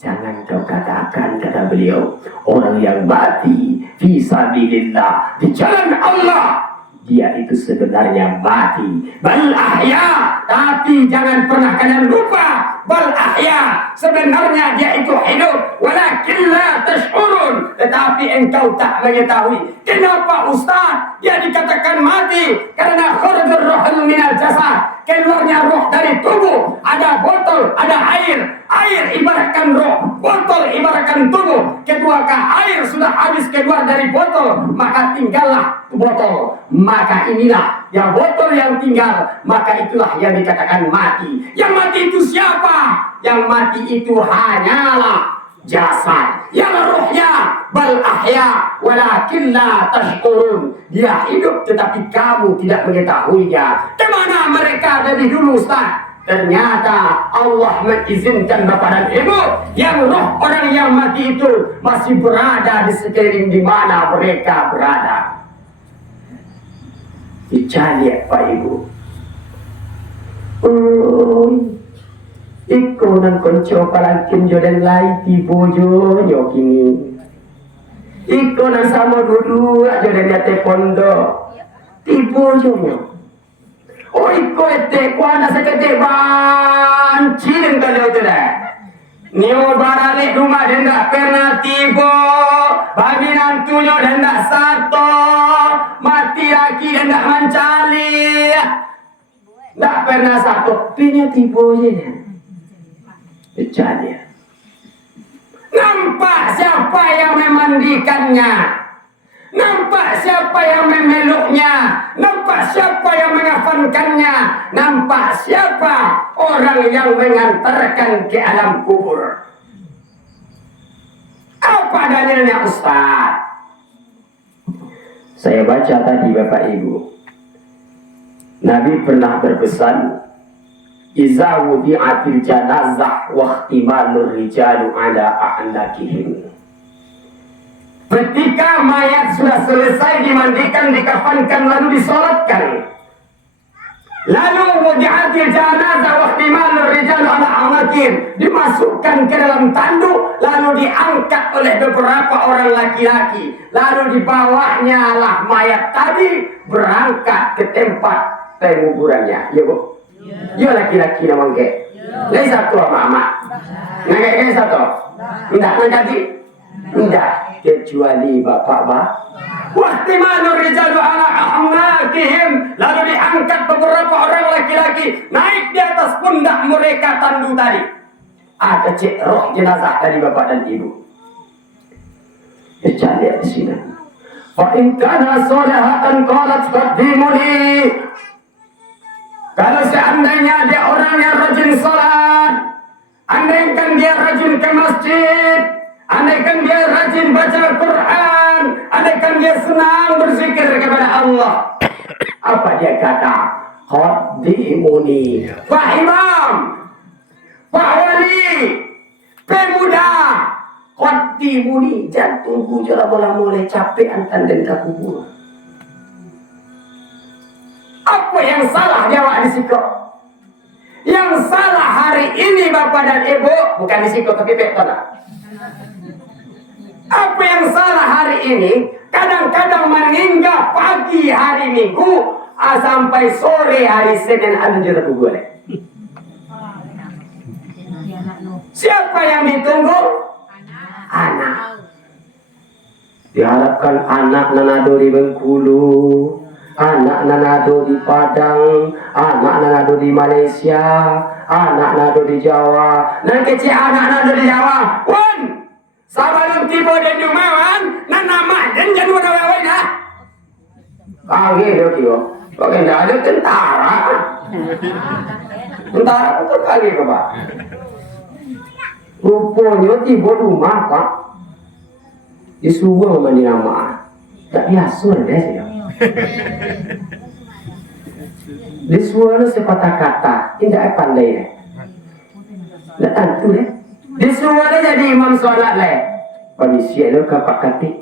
Jangan kau katakan, kata beliau, orang yang mati fi sabilillah, di jalan Allah, dia itu sebenarnya mati. Bal ahya, tapi jangan pernah kalian lupa, bal ahya, sebenarnya dia itu hidup. Walakin la tash'urun, tetapi engkau tak mengetahui. Kenapa Ustaz dia dikatakan mati? Karena khurujur ruhul minal jasad, keluarnya roh dari tubuh. Ada botol, ada air. Air ibaratkan roh, botol ibaratkan tubuh. Ketika air sudah habis keluar dari botol, maka tinggallah botol. Maka inilah yang botol yang tinggal, maka itulah yang dikatakan mati. Yang mati itu siapa? Yang mati itu hanyalah jasad. Yang rohnya bal ahya walakin la tashkurun. Dia hidup tetapi kamu tidak mengetahuinya. Kemana mereka dari dulu, Ustaz? Ternyata Allah mengizinkan Bapak dan Ibu yang roh orang yang mati itu masih berada di sekeliling di mana mereka berada. Dicari Pak Ibu. Iko nang konco palangkin jodan lai di bojo nyokini. Iko nang sama dulu jodan yate pondo di bojo nyok. Oi koete kuana sekete banci dengan kalau tu dah. Nio barale rumah dendak pernah tibo, bagi nantunya dendak satu, mati lagi dendak mencali, tak pernah satu, pinya tibo je. Bercanda. Nampak siapa yang memandikannya? Nampak siapa yang memeluknya? Nampak siapa yang mengafankannya? Nampak siapa orang yang mengantarkan ke alam kubur? Apa dalilnya Ustaz? Saya baca tadi Bapak Ibu, Nabi pernah berpesan, Iza wudi'atil janazah wa ihtimalur rijalu ala a'nakihim. Ketika mayat sudah selesai dimandikan, dikafankan, lalu disolatkan, lalu wudi'atil janazah wa ihtimalur rijalu ala a'nakihim, dimasukkan ke dalam tanduk, lalu diangkat oleh beberapa orang laki-laki, lalu dibawanya lah mayat tadi berangkat ke tempat penguburannya. Ya Bu? Ya laki-laki namang ke. Lai satu ama-ama. Nggak satu. Enggak nanti. Enggak kecuali bapak-bapak. Wahtimanur rijalu ala a'naqihim, lalu diangkat beberapa orang laki-laki naik di atas pundak mereka tandu tadi. Ada cek roh jenazah tadi Bapak dan Ibu. Kita lihat di sini. Fa in kana salihatan qalat qaddimuni. Kalau seandainya dia orang yang rajin salat, andaikan dia rajin ke masjid, andaikan dia rajin baca Al-Quran, andaikan dia senang berzikir kepada Allah, apa dia kata? Qaddimuni. Pak Imam, Pak Wali, Cimu ni jantung bujur mulai capek antan dan kubur. Apa yang salah jawab di situ? Yang salah hari ini bapak dan ibu bukan di situ tapi betul. Apa yang salah hari ini? Kadang-kadang meninggal pagi hari Minggu sampai sore hari Senin anjir kubur. Siapa yang ditunggu? Anak. Diharapkan anak nanado di Bengkulu, anak nanado di Padang, anak nanado di Malaysia, anak nanado di Jawa. Dan kecil anak nanado di Jawa. Wan, sebelum tiba dan jumawan, nama dan jadi wadah wadah dah. Kaki dia kio, pakai ada tentara. Tentara itu kaki ke pak. Rupanya tiba rumah pak. Disuruh mandi nama. Tak biasa deh sih. Disuruh sepatah kata, tidak pandai deh. Tak tentu deh. Disuruh jadi imam solat leh. Polisi lu kapak kati.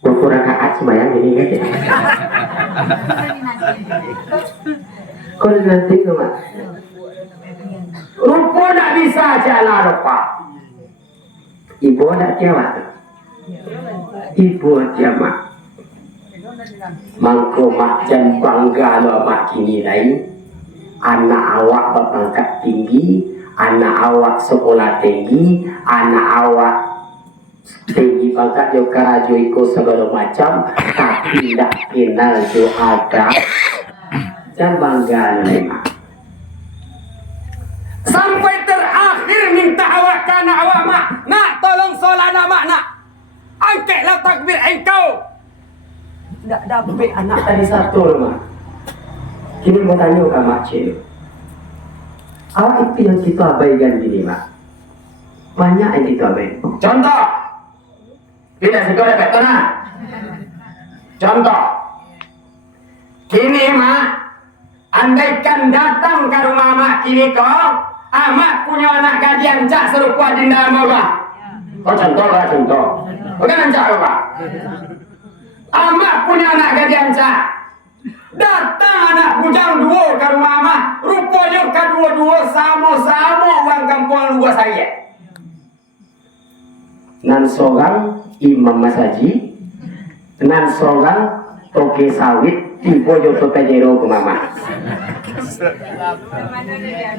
Berapa rakaat semayang ini kan? Kau nanti tu mak. Rupa tak bisa jalan rupa. Ibu tak jawab. Ibu jawab. Mangko mak jan bangga lo mak kini lain. Anak awak berpangkat tinggi, anak awak sekolah tinggi, anak awak tinggi pangkat yo karajo iko segala macam, tapi tak kenal jo ada. Jan bangga lo mak. Sampai terakhir minta awak kana awak mak, nak tolong solat mak nak. Angkatlah takbir engkau. Tak dapat anak tadi satu mak. Kini mau tanya ke mak cik. Awak itu yang kita abaikan gini mak. Banyak yang kita abaikan. Contoh. Tidak sih kau dapat tanah. Contoh. Kini mak, andaikan datang ke rumah mak kini kau, mak punya anak gadian cak serupa dinda mawah. Kau contoh lah contoh. Bukan cak apa? Amak punya anak gadian cak. Datang anak bujang dua ke rumah mak. Rupanya kedua-dua sama-sama orang kampung luar saya. Nan seorang imam masaji, nan seorang toke sawit tiba yo toke jero ke mama.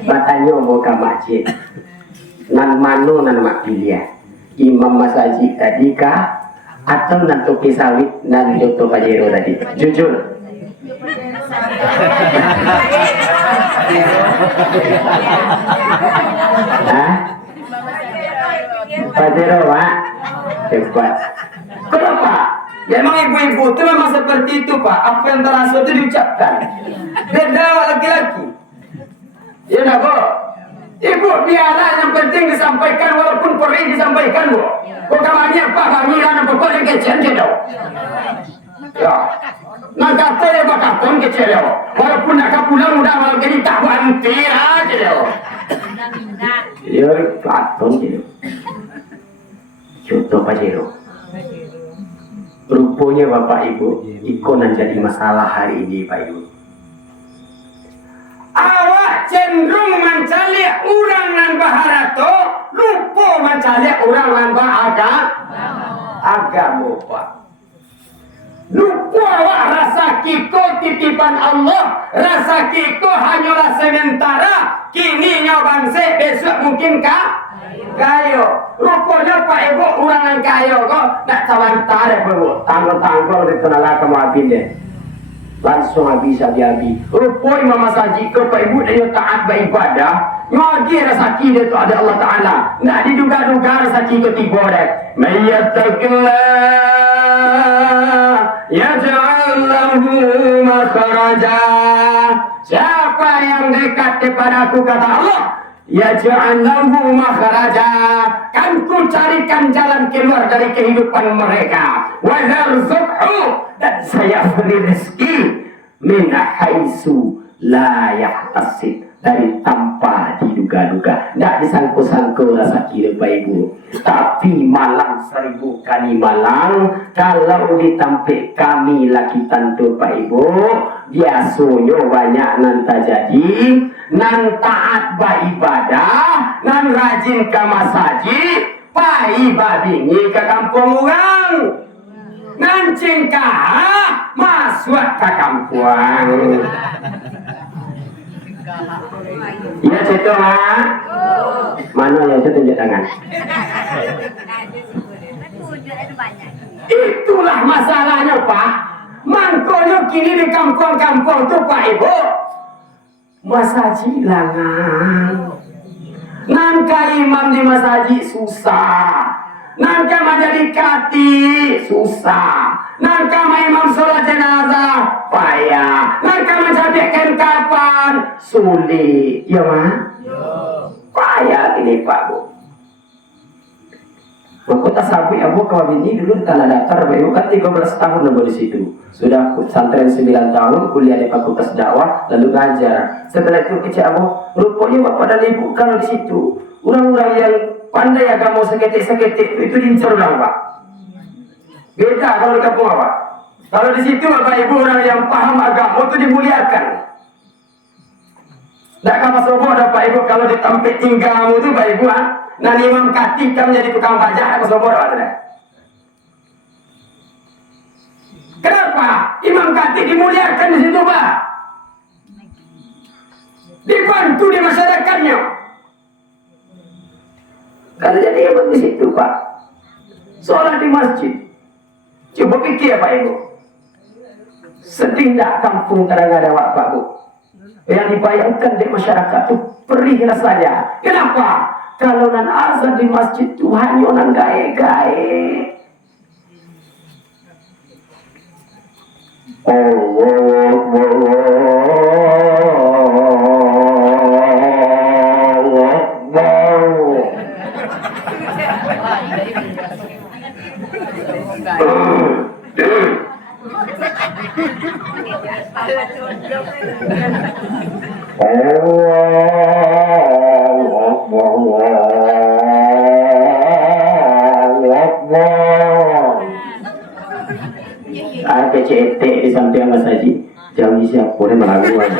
Batanya mau ke makcik. Nan mano nan mak pilih. Imam masaji tadi kah atau nan toke sawit nan joto pajero tadi? Jujur. Hah? Pajero pak? Hebat. Kenapa? Ya memang ibu-ibu itu memang seperti itu pak. Apa yang terasa itu diucapkan. Beda laki-laki. Ya enggak kok? Ibu biarlah yang penting disampaikan walaupun perih disampaikan bu. Kok kamarnya apa kami anak bapak yang kecil je tau. Ya. Nak kata ya bapak kamu kecil ya. Walaupun nak pulang udah malam jadi tak berhenti aja ya. Ya katon je. Contoh pajero. Rupanya bapak ibu ikon jadi masalah hari ini pak ibu. Awak cenderung mencari orang nan baharato, lupa mencari orang nan agama pak. Lupa awak rasa kiko titipan Allah, rasa kiko hanyalah sementara, kini nyobangse besok mungkin kayo. Rupanya pak ibu orang nan kayo kok nak tawantar ya bu, tanggal-tanggal di tenaga kemabin deh. Langsung habis abi. Rupoi mama saji ke pak ibu dia taat beribadah. Ngaji rezeki dia tu ada Allah Taala. Nak diduga-duga rezeki ketiba deh. Mayyattaqillah yaj'al lahu makhraja. Siapa yang dekat kepadaku kata Allah, yaj'al lahu makhraja. Kan ku carikan jalan keluar dari kehidupan mereka. Wa yarzuqhu, dan saya beri rezeki min haitsu la yahtasib, dari tanpa diduga-duga. Tidak disangku-sangku rasa kira Bapak Ibu. Tapi malang 1000 kali malang kalau ditampik kami lagi tentu Bapak Ibu. Biasanya banyak nan jadi, nan taat beribadah, nan rajin ke masjid, pai babingi ke kampung orang. Nan cengkah masuk ke kampung. Iya ceto ha? Mana yang saya tunjuk tangan? Itulah masalahnya Pak. Mangkonya kini di kampung-kampung tuh Pak Ibu masjid langan. Nangka imam di masjid susah. Nangka menjadi kati susah. Nangka imam sholat jenazah payah. Nangka menjadikan kapan sulit. Ya mah? Payah ini Pak Bu. Mahkota sabi Abu Kawab ini dulu tanah datar Bayu kan 13 tahun nambah di situ. Sudah pesantren 9 tahun, kuliah di fakultas dakwah, lalu ngajar. Setelah itu kecil Abu, rupanya bapak dan ibu kalau di situ orang-orang yang pandai agama seketik-seketik itu diincar orang Pak. Beda kalau di kampung apa? Kalau di situ bapak ibu orang yang paham agama itu dimuliakan. Tidak kamu sobo Bapak Ibu kalau ditampik tinggalmu itu Bapak Ibu nah imam kati kamu jadi tukang pajak apa sobo ada. Kenapa? Imam kati dimuliakan di situ Pak. Dibantu di masyarakatnya. Kalau jadi imam di situ Pak. Sholat di masjid. Coba pikir Pak Ibu. Sedih tak kampung kadang-kadang Pak Bu. Yang dibayangkan di masyarakat itu perih rasanya. Kenapa? Kalau nan azan di masjid itu hanya nan gae-gae. CT di samping Mas Haji jauh siap boleh melakukan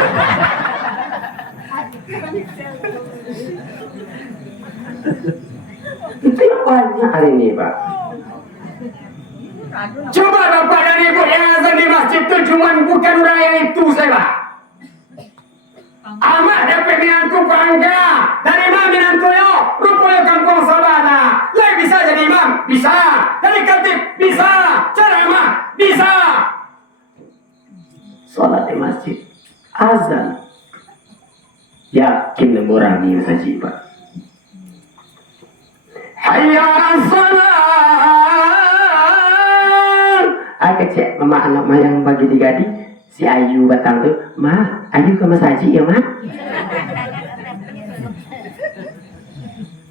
itu yang banyak hari ini Pak. Coba Bapak dan Ibu yang azan di masjid itu cuma bukan orang yang itu saya Pak. Amat dapat minantu bangga dari imam minantu yo rupanya kampung Sabana lah bisa jadi imam bisa dari khatib bisa ceramah bisa sholat di masjid azan yakin mengurangi saja Pak. Hayya 'alas shalah. Aku cek mama anak mah yang bagi digadi si Ayu batang tuh mah Ayu ke Mas Haji ya mah.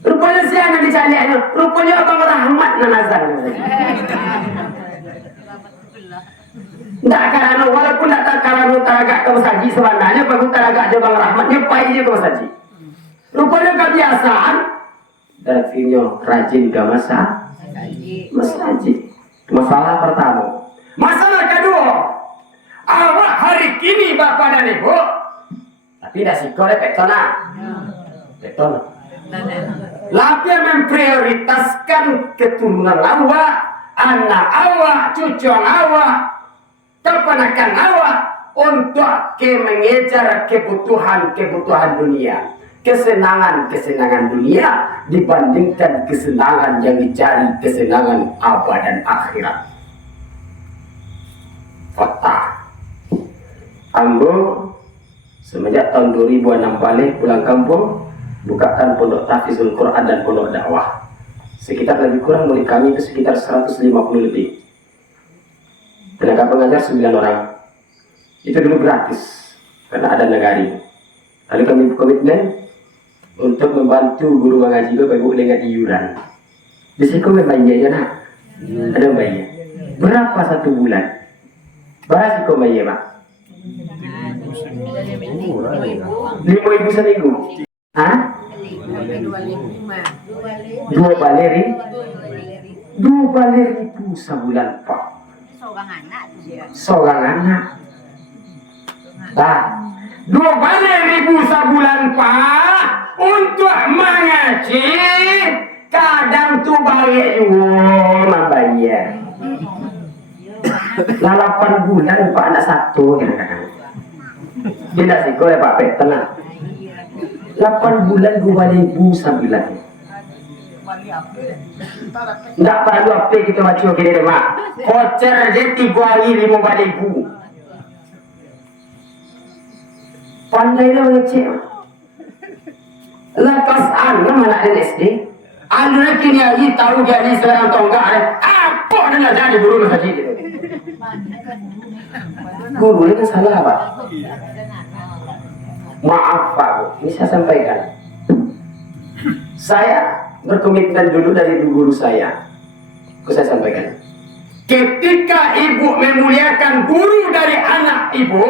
Rupanya si anak dicari rupanya Abang Rahmat nanazan. Tidak karena walaupun tidak karena teragak ke Mas Haji sebenarnya bagus teragak aja Bang Rahmatnya payahnya ke Mas Haji. Rupanya kebiasaan dan finyo rajin ke Mas Haji. Masalah pertama. Masalah kedua, awak hari kini Bapak dan Ibu tapi tidak sih korek petona. Petona. Lapia memprioritaskan keturunan awak, anak awak, cucu awak, keponakan awak untuk mengejar kebutuhan dunia, kesenangan dunia dibandingkan kesenangan yang dicari kesenangan abad dan akhirat. Fakta. Ambo semenjak tahun 2006 balik pulang kampung, bukakan pondok tahfizul Quran dan pondok dakwah. Sekitar lebih kurang murid kami itu sekitar 150 lebih. Tenaga pengajar 9 orang. Itu dulu gratis karena ada negari. Lalu kami komitmen untuk membantu guru mengaji Bapak Ibu dengan iuran. Di situ membayarnya nak. Ada bayar. Berapa satu bulan? Berapa sih kau bayar Pak? 5.000 seminggu. Hah? 2 baleri? 2 baleri ribu sebulan Pak. Seorang anak. Nah, 2 baleri ribu sebulan Pak untuk mengaji. Kadang tu bayar membayar. 8 bulan Pak anak satu kadang-kadang. Tidak sih, kau Pak Pek, tenang. 8 bulan 2.000 sebulan. Tidak perlu apa kita baca gini deh Mak. Voucher aja 3 hari 5.000. Pandailah ngecek. Lepas anak mana SD? Anak kini lagi tahu jadi seorang tonggak. Apa nak jadi guru masjid itu? Guru ini salah Pak. Maaf Pak, ini saya sampaikan. Saya berkomitmen dulu dari guru saya. Saya sampaikan. Ketika ibu memuliakan guru dari anak ibu,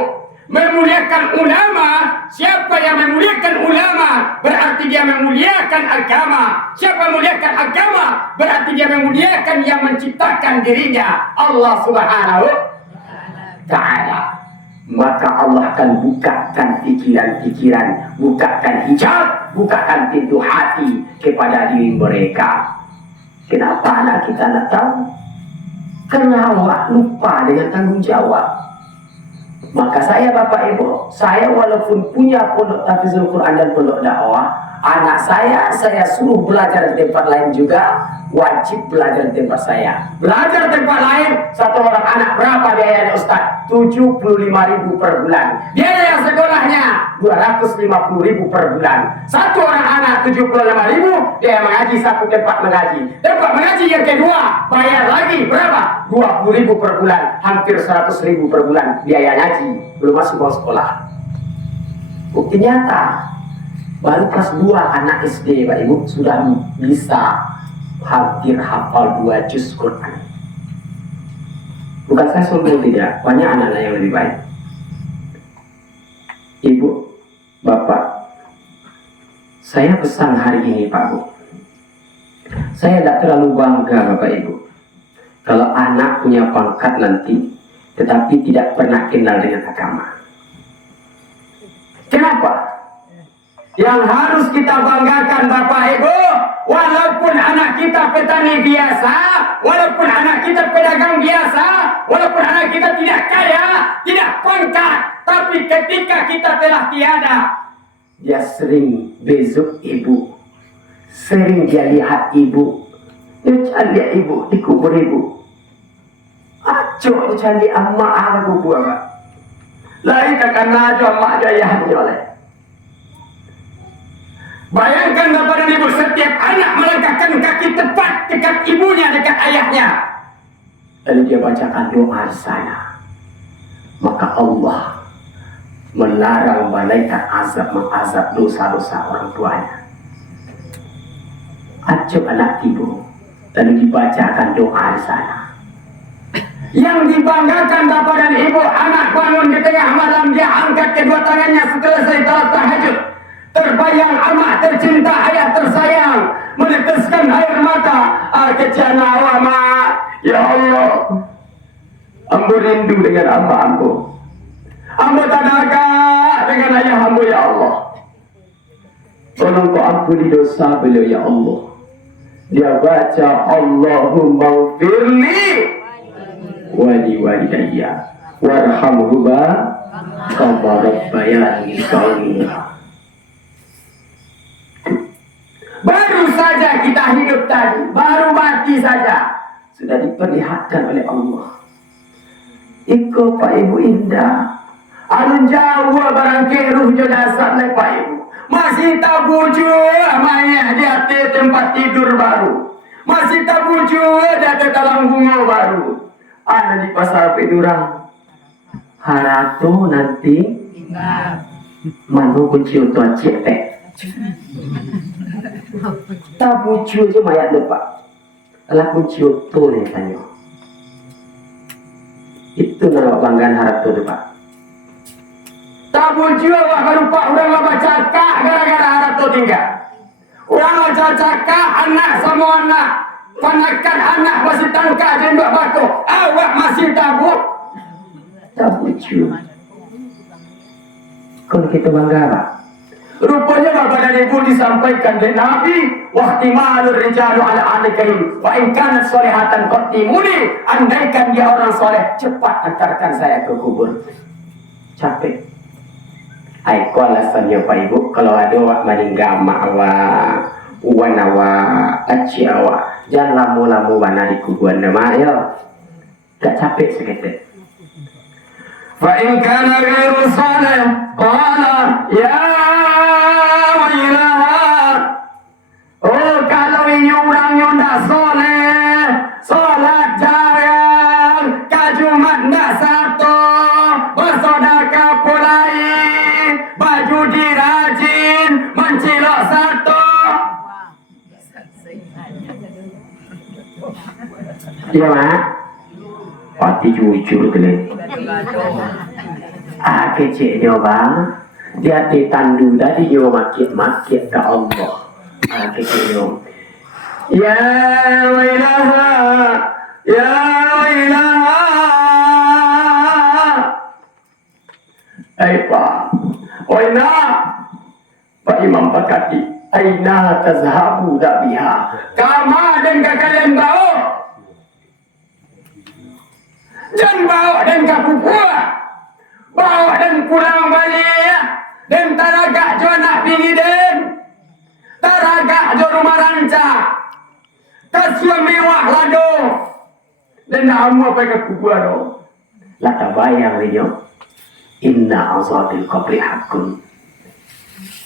memuliakan ulama, siapa yang memuliakan ulama berarti dia memuliakan agama. Siapa memuliakan agama berarti dia memuliakan yang menciptakan dirinya, Allah Subhanahu Ta'ala. Maka Allah akan bukakan pikiran-pikiran, bukakan hijab, bukakan pintu hati kepada diri mereka. Kenapa anak kita nak tahu? Karena Allah lupa dengan tanggung jawab. Maka saya Bapak Ibu, saya walaupun punya pondok tahfidzul Quran dan pondok dakwah, anak saya suruh belajar di tempat lain juga, wajib belajar di tempat saya. Belajar di tempat lain, satu orang anak berapa biayanya Ustaz? 75.000 per bulan. Biaya sekolahnya 250.000 per bulan. Satu orang anak 75.000, dia mengaji satu tempat mengaji. Tempat mengaji yang kedua, bayar lagi berapa? 20.000 per bulan, hampir 100.000 per bulan biaya ngaji, belum masuk uang sekolah. Bukti nyata, baru kelas 2 anak SD Pak Ibu sudah bisa hampir hafal 2 juz Quran. Bukan saya sombong, tidak, banyak anak-anak yang lebih baik. Ibu, Bapak, saya pesan hari ini Pak Bu, saya tidak terlalu bangga Bapak Ibu kalau anak punya pangkat nanti tetapi tidak pernah kenal dengan agama. Kenapa? Yang harus kita banggakan Bapak Ibu, walaupun anak kita petani biasa, walaupun anak kita pedagang biasa, walaupun anak kita tidak kaya, tidak pangkat, tapi ketika kita telah tiada, dia sering besok ibu, sering dia lihat ibu, dia cari ibu di kubur ibu. Acok dia cari emak ada kubur Pak. Lain takkan ada emak dia yang oleh. Bayangkan Bapak dan Ibu, setiap anak melangkahkan kaki tepat dekat ibunya, dekat ayahnya. Lalu dia bacakan doa di sana. Maka Allah melarang malaikat azab mengazab dosa-dosa orang tuanya. Acap anak ibu, lalu dibacakan doa di sana. Yang dibanggakan Bapak dan Ibu, anak bangun di tengah malam, dia angkat kedua tangannya setelah salat tahajud. Terbayang amat tercinta, ayah tersayang, meneteskan air mata. Kecian awak mak, ya Allah, ambo rindu dengan ambo. Ambo tanaga dengan ayah ambo ya Allah. Tolong kau ampuni dosa beliau ya Allah. Dia baca Allahumma firli wali walidayya warhamhuma kama rabbayani shaghira. Baru saja kita hidup tadi, baru mati saja, sudah diperlihatkan oleh Allah. Iko Pak Ibu indah, alun Jawa barang keruh jasad le Pak Ibu. Masih tak bujur amanya di atas tempat tidur baru. Masih tak bujur di atas talang bunga baru. Ada di pasar Pedurang. Haratu nanti manu kunci untuk cipek. Tak bujur je mayat lupa. Alah kunci untuk ni tanya. Itu nama banggaan harap tu Pak. Tabun jiwa wah berupa orang apa cakap gara-gara harap tu tinggal. Orang apa cakap anak semua anak. Panakan anak masih tangkap jembak batu. Awak masih tabut. Tabut jiwa. Kalau kita bangga. Rupanya bapak dan ibu disampaikan dari Nabi. Wahtimalur rijalu ala anikaim. Wa inkanat solehatan qattimuni. Andaikan dia orang soleh, cepat antarkan saya ke kubur. Capek. Ai ko alasannya Pak Ibu, kalau ada awak meninggal mak awak, uwan awak, aci awak, jangan lamu-lamu mana di kuburan nama ya. Gak capek seketik. Fa in kana ghairu salih qala ya wailaha. Oh, kalau ini orangnya ndak soleh, salat jarang, kajumat ndak satu, bersedekah pulai, baju dirajin, mencilok satu. Iya mak, pati jujur tu. Keciknya bang, dia ditandu tadi dia makit-makit ke Allah. Keciknya, ya wailaha, ya wailaha. Pak, waina, Pak Imam Pakati, aina tazhabu dabiha. Kama dan kalian bawa, jangan bawa dan kaku buah. Bawa dan pulang balik dan taragak jo nak pilih dan taragak jo rumah rancak kasih mewah lado dan nak amu apa ke kubur do lah tak bayang dia inna azabil qabri haqqun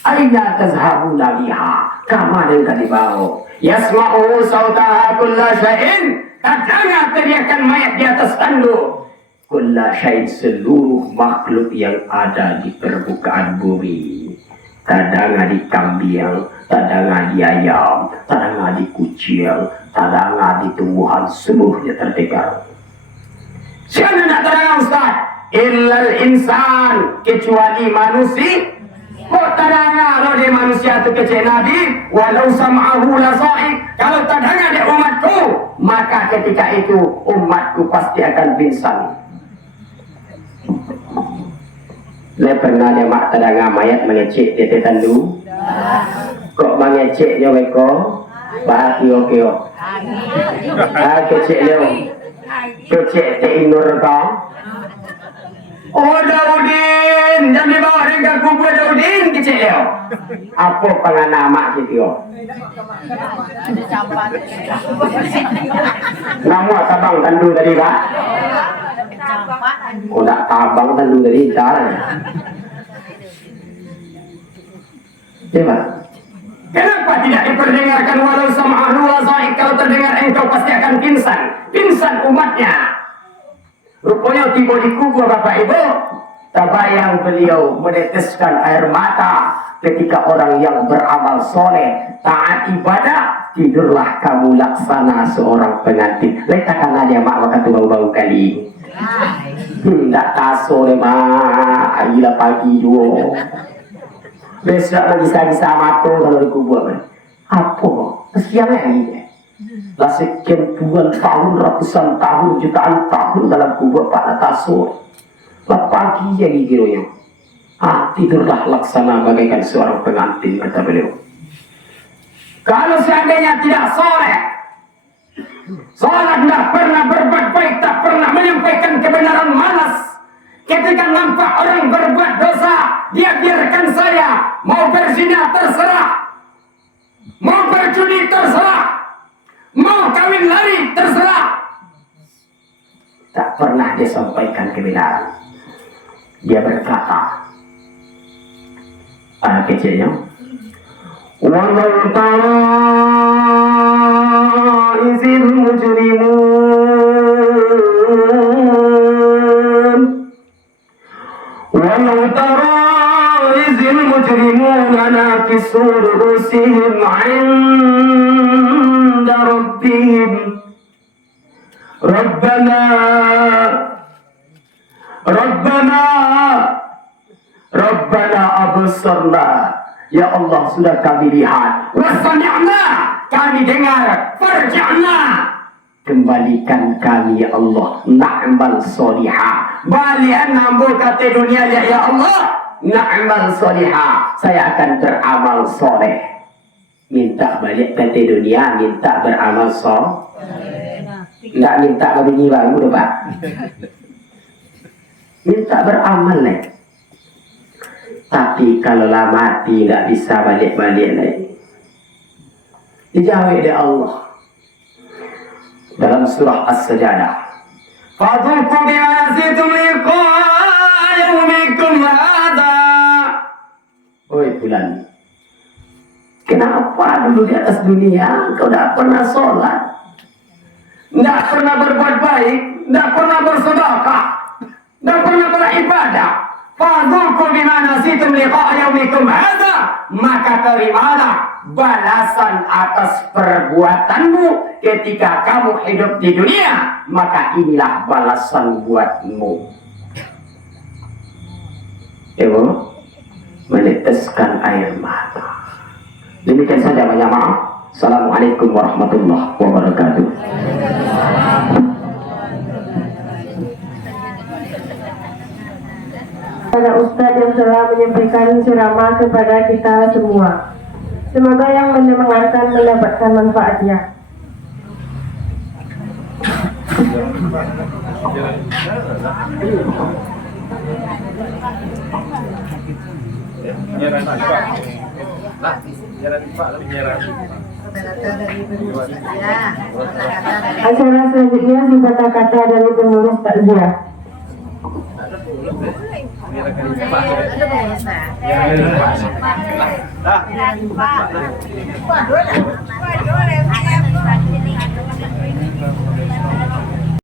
aina tazhabuna biha kama dan kadibaho yasma'u sautaha kulla syai'in kadang teriakan mayat di atas tanduk kulla syai'in seluruh makhluk yang ada di permukaan bumi. Kadang di kambing, kadang di ayam, kadang di kucing, kadang di tumbuhan seluruhnya terdengar. Siapa nak terdengar Ustaz? Illal insan, kecuali manusia. Kok terdengar kalau dia manusia itu kecil Nabi? Walau sam'ahu lasa'i. Kalau terdengar dia umatku, maka ketika itu umatku pasti akan pingsan. Saya pernah dia mak terdengar mayat mengecek dia tandu. Kok mengecek dia mereka? Bahagi okey. Kecek dia. Kecek te inur kau. Oh Daudin, jangan dibawa dengan kubur Daudin kecek dia. Apa penganama gitu? Nama tabang tandu tadi Pak? Oh nak tabang tandu tadi cara. Coba. Kenapa tidak diperdengarkan walau sam'ahu wa zaik? Kalau terdengar engkau pasti akan pingsan. Pingsan umatnya. Rupanya tiba di kubur Bapak Ibu. Terbayang beliau meneteskan air mata ketika orang yang beramal soleh, taat ibadah, tidurlah kamu laksana seorang pengantin. Letakkan aja mak makan tu bau-bau kali. Tak taso le mak, ayolah pagi dua. Besok lagi bisa mati kalau dikubur. Apa? Kesian lagi. Lah sekian puluhan tahun, ratusan tahun, jutaan tahun dalam kubur Pak Taso. Lah pagi yang gigironya. Tidurlah laksana bagaikan seorang pengantin kata beliau. Kalau seandainya tidak soleh, sholat tidak pernah berbuat baik, tak pernah menyampaikan kebenaran, malas. Ketika nampak orang berbuat dosa, dia biarkan saya. Mau berzina terserah, mau berjudi terserah, mau kawin lari terserah. Tak pernah dia sampaikan kebenaran. Dia berkata, anak kecilnya, walau tara izil mujrimun, walau tara izil mujrimun nakisu rusihim 'inda rabbihim Rabbana Rabbana absarna, ya Allah sudah kami lihat, wa sami'na, kami dengar, farji'na, kembalikan kami ya Allah, na'mal solihah, balian nambah kata dunia ya Allah, na'mal solihah, saya akan beramal soleh. Minta balik kata dunia, minta beramal soleh, nggak minta bagi bangun udah Pak, minta beramal nih. Tapi kalau lah mati nggak bisa balik-balik lagi, dijawab oleh Allah dalam surah As-Sajdah, fadhuku bima nasitum liqa'a yaumikum hadha. Oi bulan, kenapa dulu di atas dunia kau tidak pernah sholat, tidak pernah berbuat baik, tidak pernah bersedekah, tidak pernah beribadah? Fadhuku bima nasitum liqa'a yaumikum hadha, maka terimalah balasan atas perbuatanmu ketika kamu hidup di dunia, maka inilah balasan buatmu. Ibu meneteskan air mata. Demikian saja, banyak maaf. Assalamualaikum warahmatullahi wabarakatuh. Pada Ustadz yang telah menyampaikan ceramah kepada kita semua. Semoga yang mendengarkan mendapatkan manfaatnya. Acara selanjutnya di kata-kata dari penulis takziah. Waduh,